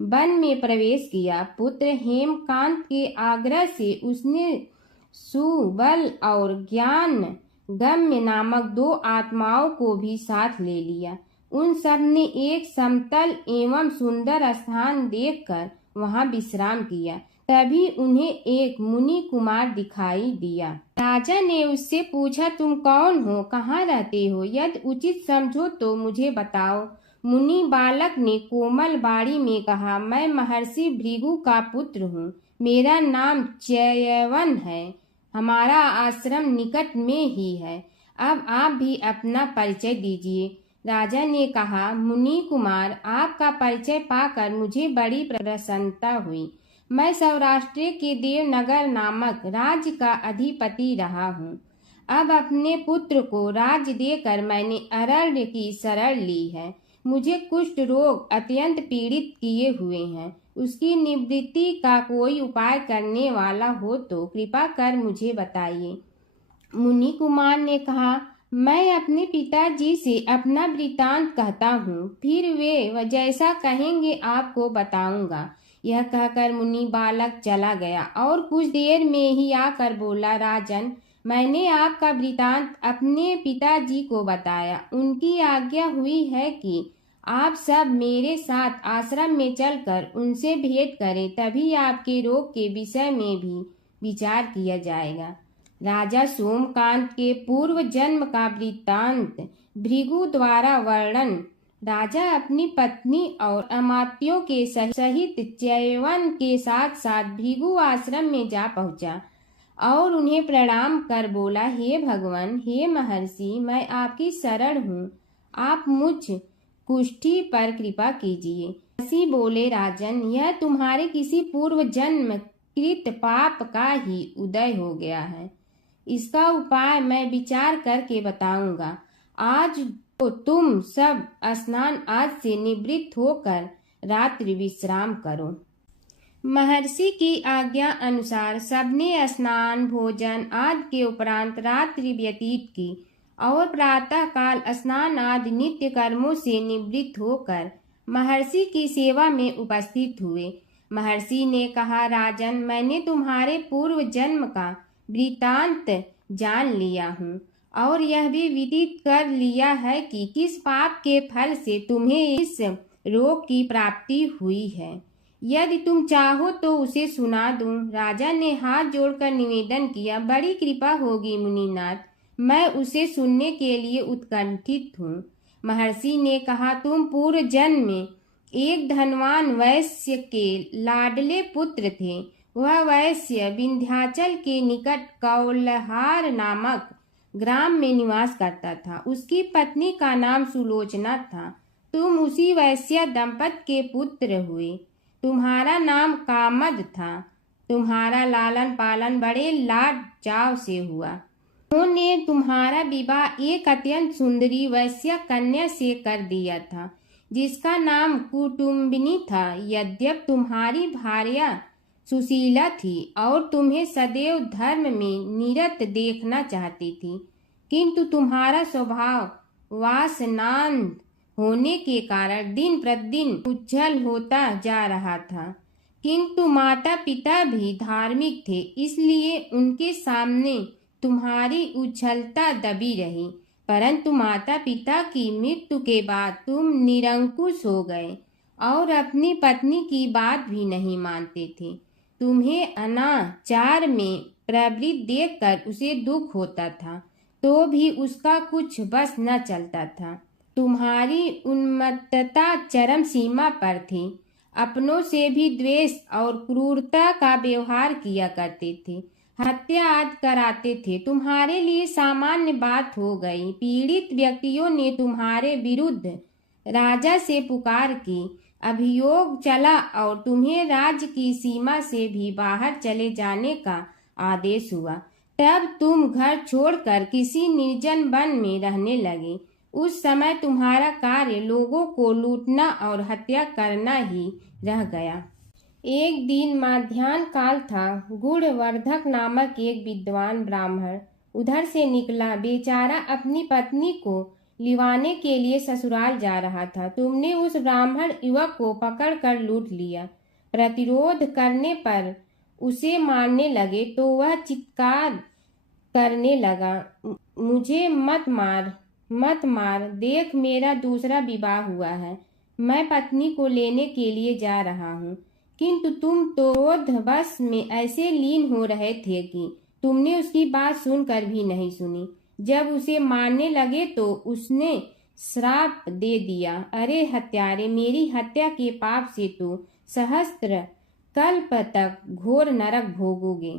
वन में प्रवेश किया। पुत्र हेमकांत के आग्रह से उसने सुबल और ज्ञान गम्य नामक 2 आत्माओं को भी साथ ले लिया। उन सब ने एक समतल एवं सुंदर स्थान देखकर वहां विश्राम किया। तभी उन्हें एक मुनि कुमार दिखाई दिया। राजा ने उससे पूछा, तुम कौन हो, कहाँ रहते हो? यदि उचित समझो तो मुझे बताओ। मुनि बालक ने कोमल बाड़ी में कहा, मैं महर्षि भृगु का पुत्र हूँ। मेरा नाम च्यवन है। हमारा आश्रम निकट में ही है। अब आप भी अपना परिचय दीजिए। राजा ने कहा, मुनि कुमार, आपका परिचय पाकर मुझे बड़ी प्रसन्नता हुई। मैं सौराष्ट्र के देवनगर नामक राज्य का अधिपति रहा हूँ। अब अपने पुत्र को राज्य देकर मैंने अरण्य की शरण ली है। मुझे कुष्ठ रोग अत्यंत पीड़ित किए हुए हैं। उसकी निवृत्ति का कोई उपाय करने वाला हो तो कृपा कर मुझे बताइए। मुनि कुमार ने कहा, मैं अपने पिताजी से अपना वृतांत कहता हूँ, फिर वे जैसा कहेंगे आपको बताऊंगा। यह कहकर मुनि बालक चला गया और कुछ देर में ही आकर बोला, राजन, मैंने आपका वृतांत अपने पिताजी को बताया। उनकी आज्ञा हुई है कि आप सब मेरे साथ आश्रम में चलकर उनसे भेंट करें, तभी आपके रोग के विषय में भी विचार किया जाएगा। राजा सोमकांत के पूर्व जन्म का वृत्तांत भृगु द्वारा वर्णन। राजा अपनी पत्नी और अमात्यों के सहित च्यवन के साथ साथ भृगु आश्रम में जा पहुंचा और उन्हें प्रणाम कर बोला, हे भगवान, हे महर्षि, मैं आपकी शरण हूँ। आप मुझ कुष्ठी पर कृपा कीजिए। महर्षि बोले, राजन, यह तुम्हारे किसी पूर्व जन्म कृत पाप का ही उदय हो गया है। इसका उपाय मैं विचार करके बताऊंगा। आज तो तुम सब स्नान आज से निवृत्त होकर रात्रि विश्राम करो। महर्षि की आज्ञा अनुसार सबने स्नान भोजन आदि के उपरांत रात्रि व्यतीत की और प्रातः काल स्नान आदि नित्य कर्मों से निवृत्त होकर महर्षि की सेवा में उपस्थित हुए। महर्षि ने कहा, राजन, मैंने तुम्हारे पूर्व जन्म का वृत्तांत जान लिया हूँ और यह भी विदित कर लिया है कि किस पाप के फल से तुम्हें इस रोग की प्राप्ति हुई है। यदि तुम चाहो तो उसे सुना दूं। राजा ने हाथ जोड़कर निवेदन किया, बड़ी कृपा होगी मुनिनाथ, मैं उसे सुनने के लिए उत्कंठित हूँ। महर्षि ने कहा, तुम पूर्व जन्म में एक धनवान वैश्य के लाडले पुत्र थे। वह वैश्य विंध्याचल के निकट कौलहार नामक ग्राम में निवास करता था। उसकी पत्नी का नाम सुलोचना था। तुम उसी वैश्य दंपत के पुत्र हुए। तुम्हारा नाम कामद था। तुम्हारा लालन पालन बड़े लाड चाव से हुआ। उन्होंने तुम्हारा विवाह एक अत्यंत सुंदरी वैश्य कन्या से कर दिया था, जिसका नाम कुटुम्बिनी था। यद्यप तुम्हारी भार्या सुशीला थी और तुम्हें सदैव धर्म में निरत देखना चाहती थी, किंतु तुम्हारा स्वभाव वासनांध होने के कारण दिन प्रतिदिन उज्जवल होता जा रहा था। किंतु माता पिता भी धार्मिक थे, इसलिए उनके सामने तुम्हारी उज्ज्वलता दबी रही। परंतु माता पिता की मृत्यु के बाद तुम निरंकुश हो गए और अपनी पत्नी की बात भी नहीं मानते थे। तुम्हें अनाचार में प्रवृत्त देखकर उसे दुख होता था, तो भी उसका कुछ बस न चलता था। तुम्हारी उन्मत्तता चरम सीमा पर थी। अपनों से भी द्वेष और क्रूरता का व्यवहार किया करते थे। हत्या आदि कराते थे। तुम्हारे लिए सामान्य बात हो गई। पीड़ित व्यक्तियों ने तुम्हारे विरुद्ध राजा से पुकार की। अभियोग चला और तुम्हें राज्य की सीमा से भी बाहर चले जाने का आदेश हुआ। तब तुम घर छोड़कर किसी निर्जन वन में रहने लगे। उस समय तुम्हारा कार्य लोगों को लूटना और हत्या करना ही रह गया। एक दिन माध्याह्न काल था। गुणवर्धक नामक एक विद्वान ब्राह्मण उधर से निकला। बेचारा अपनी पत्नी को लिवाने के लिए ससुराल जा रहा था। तुमने उस ब्राह्मण युवक को पकड़कर लूट लिया। प्रतिरोध करने पर उसे मारने लगे तो वह चित्कार करने लगा, मुझे मत मार, मत मार, देख मेरा दूसरा विवाह हुआ है। मैं पत्नी को लेने के लिए जा रहा हूँ। किंतु तुम तो क्रोधवश में ऐसे लीन हो रहे थे कि तुमने उसकी बात सुनकर भी नहीं सुनी। जब उसे मारने लगे तो उसने श्राप दे दिया, अरे हत्यारे, मेरी हत्या के पाप से तो सहस्त्र कल्प तक घोर नरक भोगोगे।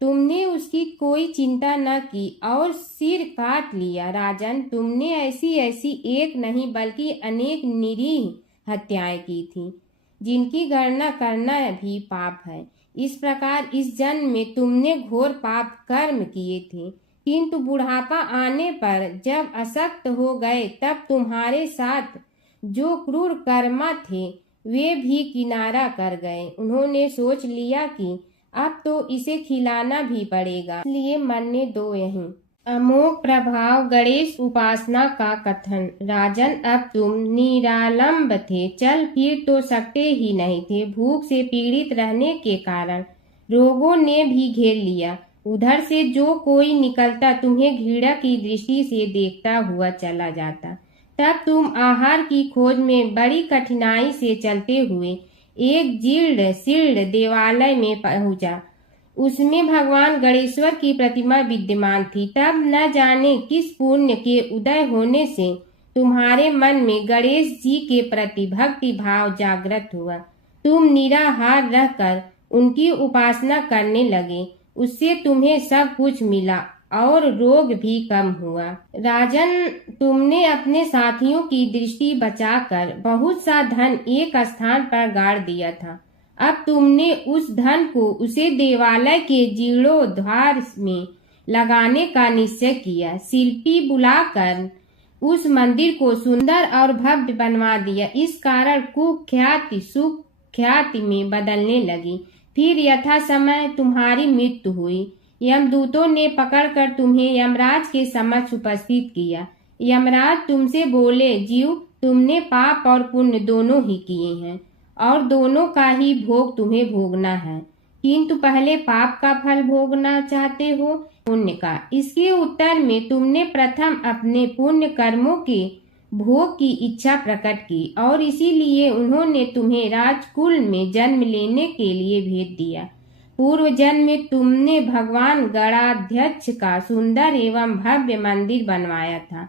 तुमने उसकी कोई चिंता न की और सिर काट लिया। राजन, तुमने ऐसी ऐसी एक नहीं बल्कि अनेक निरीह हत्याएं की थी, जिनकी गणना करना भी पाप है। इस प्रकार इस जन्म में तुमने घोर पाप कर्म किए थे, किंतु बुढ़ापा आने पर जब अशक्त हो गए तब तुम्हारे साथ जो क्रूर कर्मा थे वे भी किनारा कर गए। उन्होंने सोच लिया कि अब तो इसे खिलाना भी पड़ेगा, इसलिए मरने दो यहीं। अमोघ प्रभाव गणेश उपासना का कथन। राजन, अब तुम निरालंब थे, चल फिर तो सकते ही नहीं थे। भूख से पीड़ित रहने के कारण रोगों ने भी घेर लिया। उधर से जो कोई निकलता तुम्हें घृणा की दृष्टि से देखता हुआ चला जाता। तब तुम आहार की खोज में बड़ी कठिनाई से चलते हुए एक जीर्ण शीर्ण देवालय में पहुंचा। उसमें भगवान गणेश्वर की प्रतिमा विद्यमान थी। तब न जाने किस पुण्य के उदय होने से तुम्हारे मन में गणेश जी के प्रति भक्ति भाव जागृत हुआ। तुम निराहार रहकर उनकी उपासना करने लगे। उससे तुम्हें सब कुछ मिला और रोग भी कम हुआ। राजन, तुमने अपने साथियों की दृष्टि बचाकर बहुत सा धन एक स्थान पर गाड़ दिया था। अब तुमने उस धन को उसे देवालय के जीर्णोद्धार में लगाने का निश्चय किया। शिल्पी बुलाकर उस मंदिर को सुंदर और भव्य बनवा दिया। इस कारण कुख्याति सुख ख्याति में बदलने लगी। फिर यथा समय तुम्हारी मृत्यु हुई। यमदूतों ने पकड़कर तुम्हें यमराज के समक्ष उपस्थित किया। यमराज तुमसे बोले, जीव, तुमने पाप और पुण्य दोनों ही किए हैं और दोनों का ही भोग तुम्हें भोगना है, किंतु पहले पाप का फल भोगना चाहते हो पुण्य का। इसके उत्तर में तुमने प्रथम अपने पुण्य कर्मों के भोग की इच्छा प्रकट की और इसीलिए उन्होंने तुम्हें राजकुल में जन्म लेने के लिए भेज दिया। पूर्व जन्म में तुमने भगवान गणाध्यक्ष का सुंदर एवं भव्य मंदिर बनवाया था,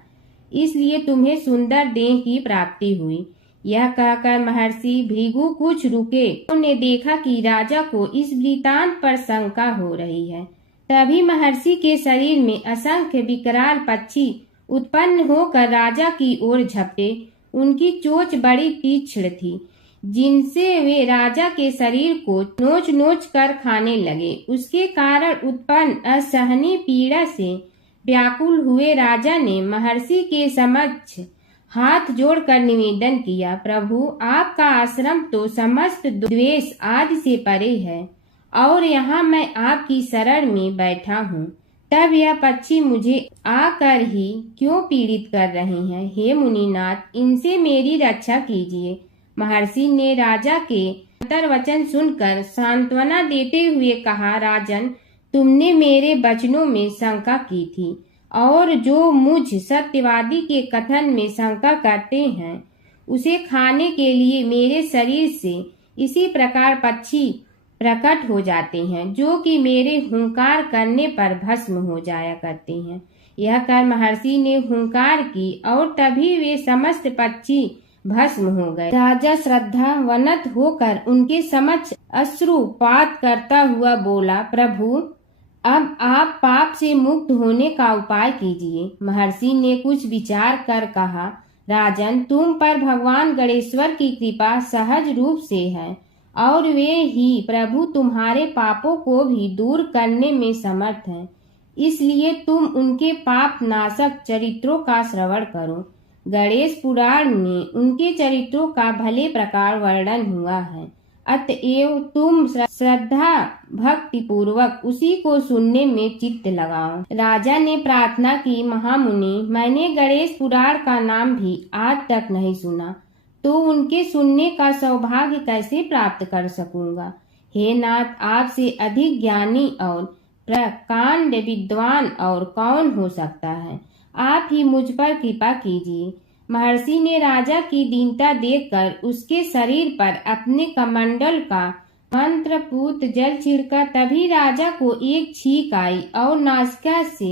इसलिए तुम्हें सुंदर देह की प्राप्ति हुई। यह कहकर महर्षि भृगु कुछ रुके। उन्होंने देखा कि राजा को इस वृतांत पर शंका हो रही है। तभी महर्षि के शरीर में असंख्य विकराल पक्षी उत्पन्न होकर राजा की ओर झपटे। उनकी चोंच बड़ी तीक्ष्ण थी, जिनसे वे राजा के शरीर को नोच नोच कर खाने लगे। उसके कारण उत्पन्न असहनीय पीड़ा से व्याकुल हुए राजा ने महर्षि के समक्ष हाथ जोड़कर निवेदन किया, प्रभु, आपका आश्रम तो समस्त द्वेष आदि से परे है और यहाँ मैं आपकी शरण में बैठा हूँ। तब यह पक्षी मुझे आकर ही क्यों पीड़ित कर रहे हैं? हे मुनिनाथ, इनसे मेरी रक्षा कीजिए। महर्षि ने राजा के अंतर्वचन सुनकर सांत्वना देते हुए कहा, राजन, तुमने मेरे वचनों में शंका की थी और जो मुझ सत्यवादी के कथन में शंका करते हैं उसे खाने के लिए मेरे शरीर से इसी प्रकार पक्षी प्रकट हो जाते हैं, जो कि मेरे हुंकार करने पर भस्म हो जाया करते हैं। यह कर महर्षि ने हुंकार की और तभी वे समस्त पक्षी भस्म हो गए। राजा श्रद्धावनत होकर उनके समक्ष अश्रुपात करता हुआ बोला, प्रभु, अब आप पाप से मुक्त होने का उपाय कीजिए। महर्षि ने कुछ विचार कर कहा, राजन, तुम पर भगवान गणेश्वर की कृपा सहज रूप से है और वे ही प्रभु तुम्हारे पापों को भी दूर करने में समर्थ हैं। इसलिए तुम उनके पाप नाशक चरित्रों का श्रवण करो। गणेश पुराण में उनके चरित्रों का भले प्रकार वर्णन हुआ है, अतएव तुम श्रद्धा भक्ति पूर्वक उसी को सुनने में चित्त लगाओ। राजा ने प्रार्थना की, महामुनि, मैंने गणेश पुराण का नाम भी आज तक नहीं सुना, तो उनके सुनने का सौभाग्य कैसे प्राप्त कर सकूंगा? हे नाथ, आपसे अधिक ज्ञानी और प्रकांड विद्वान और कौन हो सकता है? आप ही मुझ पर कृपा कीजिए। महर्षि ने राजा की दीनता देखकर उसके शरीर पर अपने कमंडल का मंत्रपूत जल छिड़का। तभी राजा को एक छींक आई और नासिका से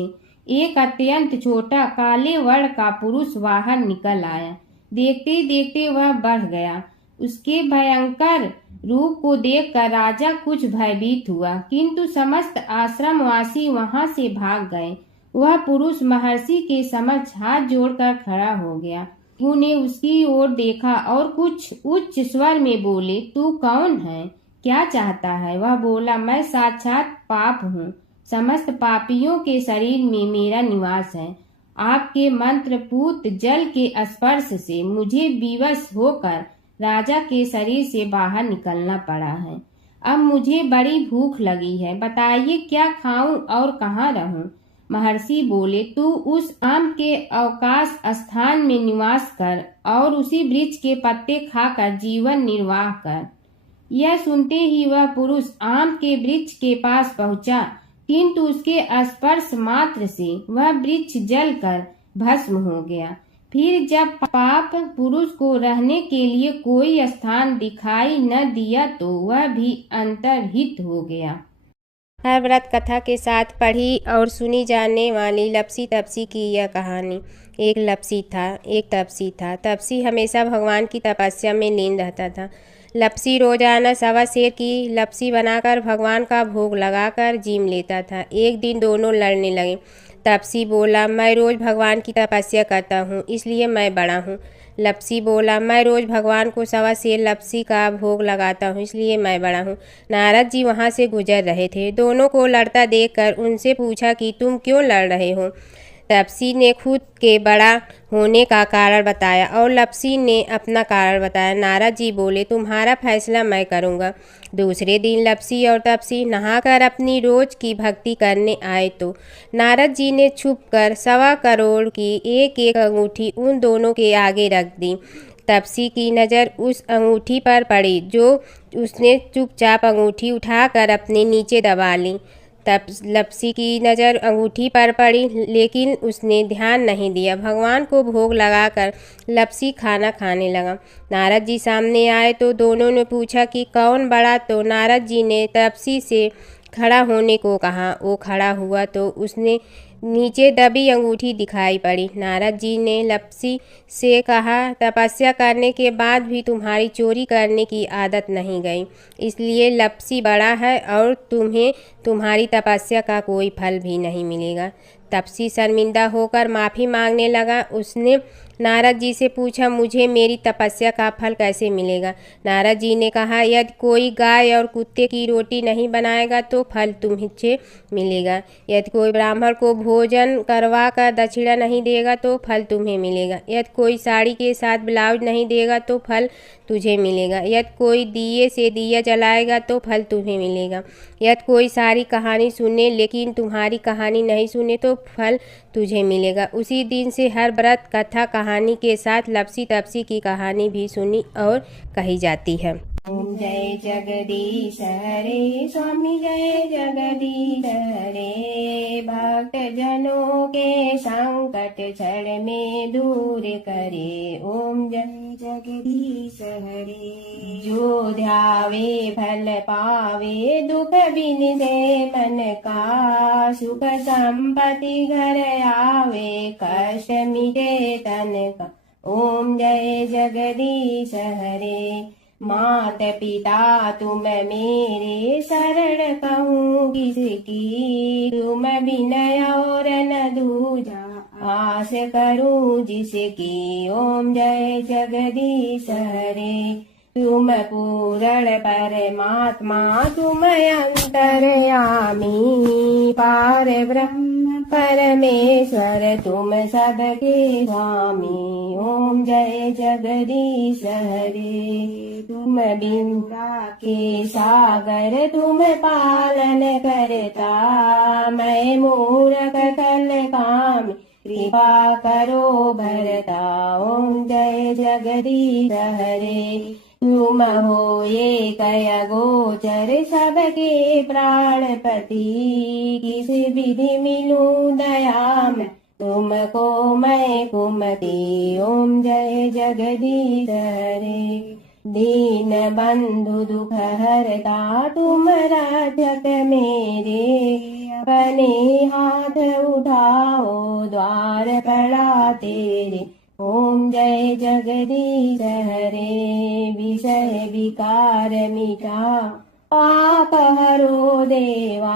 एक अत्यंत छोटा काले वर्ण का पुरुष बाहर निकल आया। देखते देखते वह बढ़ गया। उसके भयंकर रूप को देखकर राजा कुछ भयभीत हुआ, किंतु समस्त आश्रमवासी वहां से भाग गए। वह पुरुष महर्षि के समक्ष हाथ जोड़कर खड़ा हो गया। उन्हें उसकी ओर देखा और कुछ उच्च स्वर में बोले, तू कौन है? क्या चाहता है? वह बोला, मैं साक्षात पाप हूँ। समस्त पापियों के शरीर में मेरा निवास है। आपके मंत्रपूत जल के स्पर्श से मुझे विवश होकर राजा के शरीर से बाहर निकलना पड़ा है। अब मुझे बड़ी भूख लगी है, बताइए क्या खाऊं और कहाँ रहूं? महर्षि बोले, तू उस आम के अवकाश स्थान में निवास कर और उसी वृक्ष के पत्ते खाकर जीवन निर्वाह कर। यह सुनते ही वह पुरुष आम के वृक्ष के पास पहुंचा, किंतु उसके स्पर्श मात्र से वह वृक्ष जलकर भस्म हो गया। फिर जब पाप पुरुष को रहने के लिए कोई स्थान दिखाई न दिया तो वह भी अंतर्हित हो गया। हर व्रत कथा के साथ पढ़ी और सुनी जाने वाली लपसी तपसी की यह कहानी। एक तपसी था। तपसी हमेशा भगवान की तपस्या में लीन रहता था। लपसी रोजाना 1.25 सेर की लपसी बनाकर भगवान का भोग लगाकर जीम लेता था। एक दिन दोनों लड़ने लगे। तपसी बोला, मैं रोज भगवान की तपस्या करता हूँ, इसलिए मैं बड़ा हूँ। लपसी बोला, मैं रोज भगवान को 1.25 सेर लपसी का भोग लगाता हूँ, इसलिए मैं बड़ा हूँ। नारद जी वहाँ से गुजर रहे थे। दोनों को लड़ता देखकर उनसे पूछा कि तुम क्यों लड़ रहे हो? तपसी ने खुद के बड़ा होने का कारण बताया और लपसी ने अपना कारण बताया। नारद जी बोले, तुम्हारा फैसला मैं करूँगा। दूसरे दिन लपसी और तपसी नहाकर अपनी रोज की भक्ति करने आए तो नारद जी ने छुपकर 1.25 करोड़ की एक एक अंगूठी उन दोनों के आगे रख दी। तपसी की नज़र उस अंगूठी पर पड़ी जो उसने चुपचाप अंगूठी उठाकर अपने नीचे दबा ली। तब लपसी की नज़र अंगूठी पर पड़ी लेकिन उसने ध्यान नहीं दिया। भगवान को भोग लगाकर लपसी खाना खाने लगा। नारद जी सामने आए तो दोनों ने पूछा कि कौन बड़ा, तो नारद जी ने तपसी से खड़ा होने को कहा। वो खड़ा हुआ तो उसने नीचे दबी अंगूठी दिखाई पड़ी। नारद जी ने लपसी से कहा, तपस्या करने के बाद भी तुम्हारी चोरी करने की आदत नहीं गई, इसलिए लपसी बड़ा है और तुम्हें तुम्हारी तपस्या का कोई फल भी नहीं मिलेगा। तपसी शर्मिंदा होकर माफ़ी मांगने लगा। उसने नारद जी से पूछा, मुझे मेरी तपस्या का फल कैसे मिलेगा? नारद जी ने कहा, यदि कोई गाय और कुत्ते की रोटी नहीं बनाएगा तो फल तुम्हें मिलेगा। यदि कोई ब्राह्मण को भोजन करवा कर दक्षिणा नहीं देगा तो फल तुम्हें मिलेगा। यदि कोई साड़ी के साथ ब्लाउज नहीं देगा तो फल तुझे मिलेगा। यदि कोई दिए से दिया जलाएगा तो फल तुम्हें मिलेगा। यदि कोई सारी कहानी सुने लेकिन तुम्हारी कहानी नहीं सुने तो फल तुझे मिलेगा। उसी दिन से हर व्रत कथा कहानी के साथ लपसी तपसी की कहानी भी सुनी और कही जाती है। ओम जय जगदीश हरे स्वामी जय जगदीश हरे, भक्त जनों के संकट क्षण में दूर करे। ओम जय जगदीश हरे, जो ध्यावे फल पावे, दुख बिन दे मन का, सुख संपत्ति घर आवे, कष्ट मिटे तन का। ओम जय जगदीश हरे, मात पिता तुम मेरे, शरण कहूँ किसकी, तुम विनय और न दूजा, आस करूँ जिसकी। ओम जय जगदीश हरे, तुम पूर्ण परमात्मा, तुम अंतर्यामी, पार ब्रह्म परमेश्वर, तुम सबके स्वामी। ओम जय जगदीश हरे, तुम बिंदा के सागर, तुम पालन करता, मैं मूरख कल काम, कृपा करो भरता। ओम जय जगदीश हरे, तुम हो ये कय गोचर, सबके प्राणपति, किस विधि मिलूं दया में, तुमको मैं कुमति। ओम जय जगदीश हरे, दीन बंधु दुख हरता, तुम रक्षक मेरे, अपने हाथ उठाओ द्वार पड़ा तेरे। ओम जय जगदीश हरे, विषय विकार मिटा, पाप हरो देवा,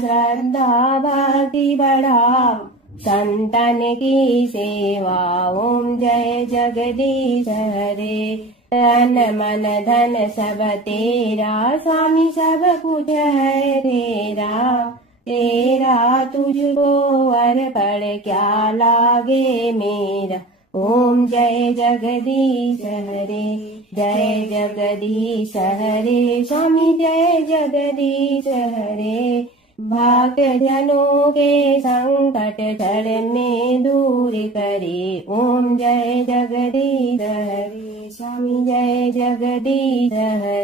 श्रद्धा भक्ति बढ़ाओ, संतन की सेवा। ओम जय जगदीश हरे, तन मन धन सब तेरा, स्वामी सब कुछ है तेरा, तेरा तुझको अर्पण क्या लागे मेरा। ओम जय जगदीश हरे, जय जगदीश हरे, स्वामी जय जगदीश हरे, भक्त जनों के संकट क्षण में दूर करे। ओम जय जगदीश हरे, स्वामी जय जगदीश हरे।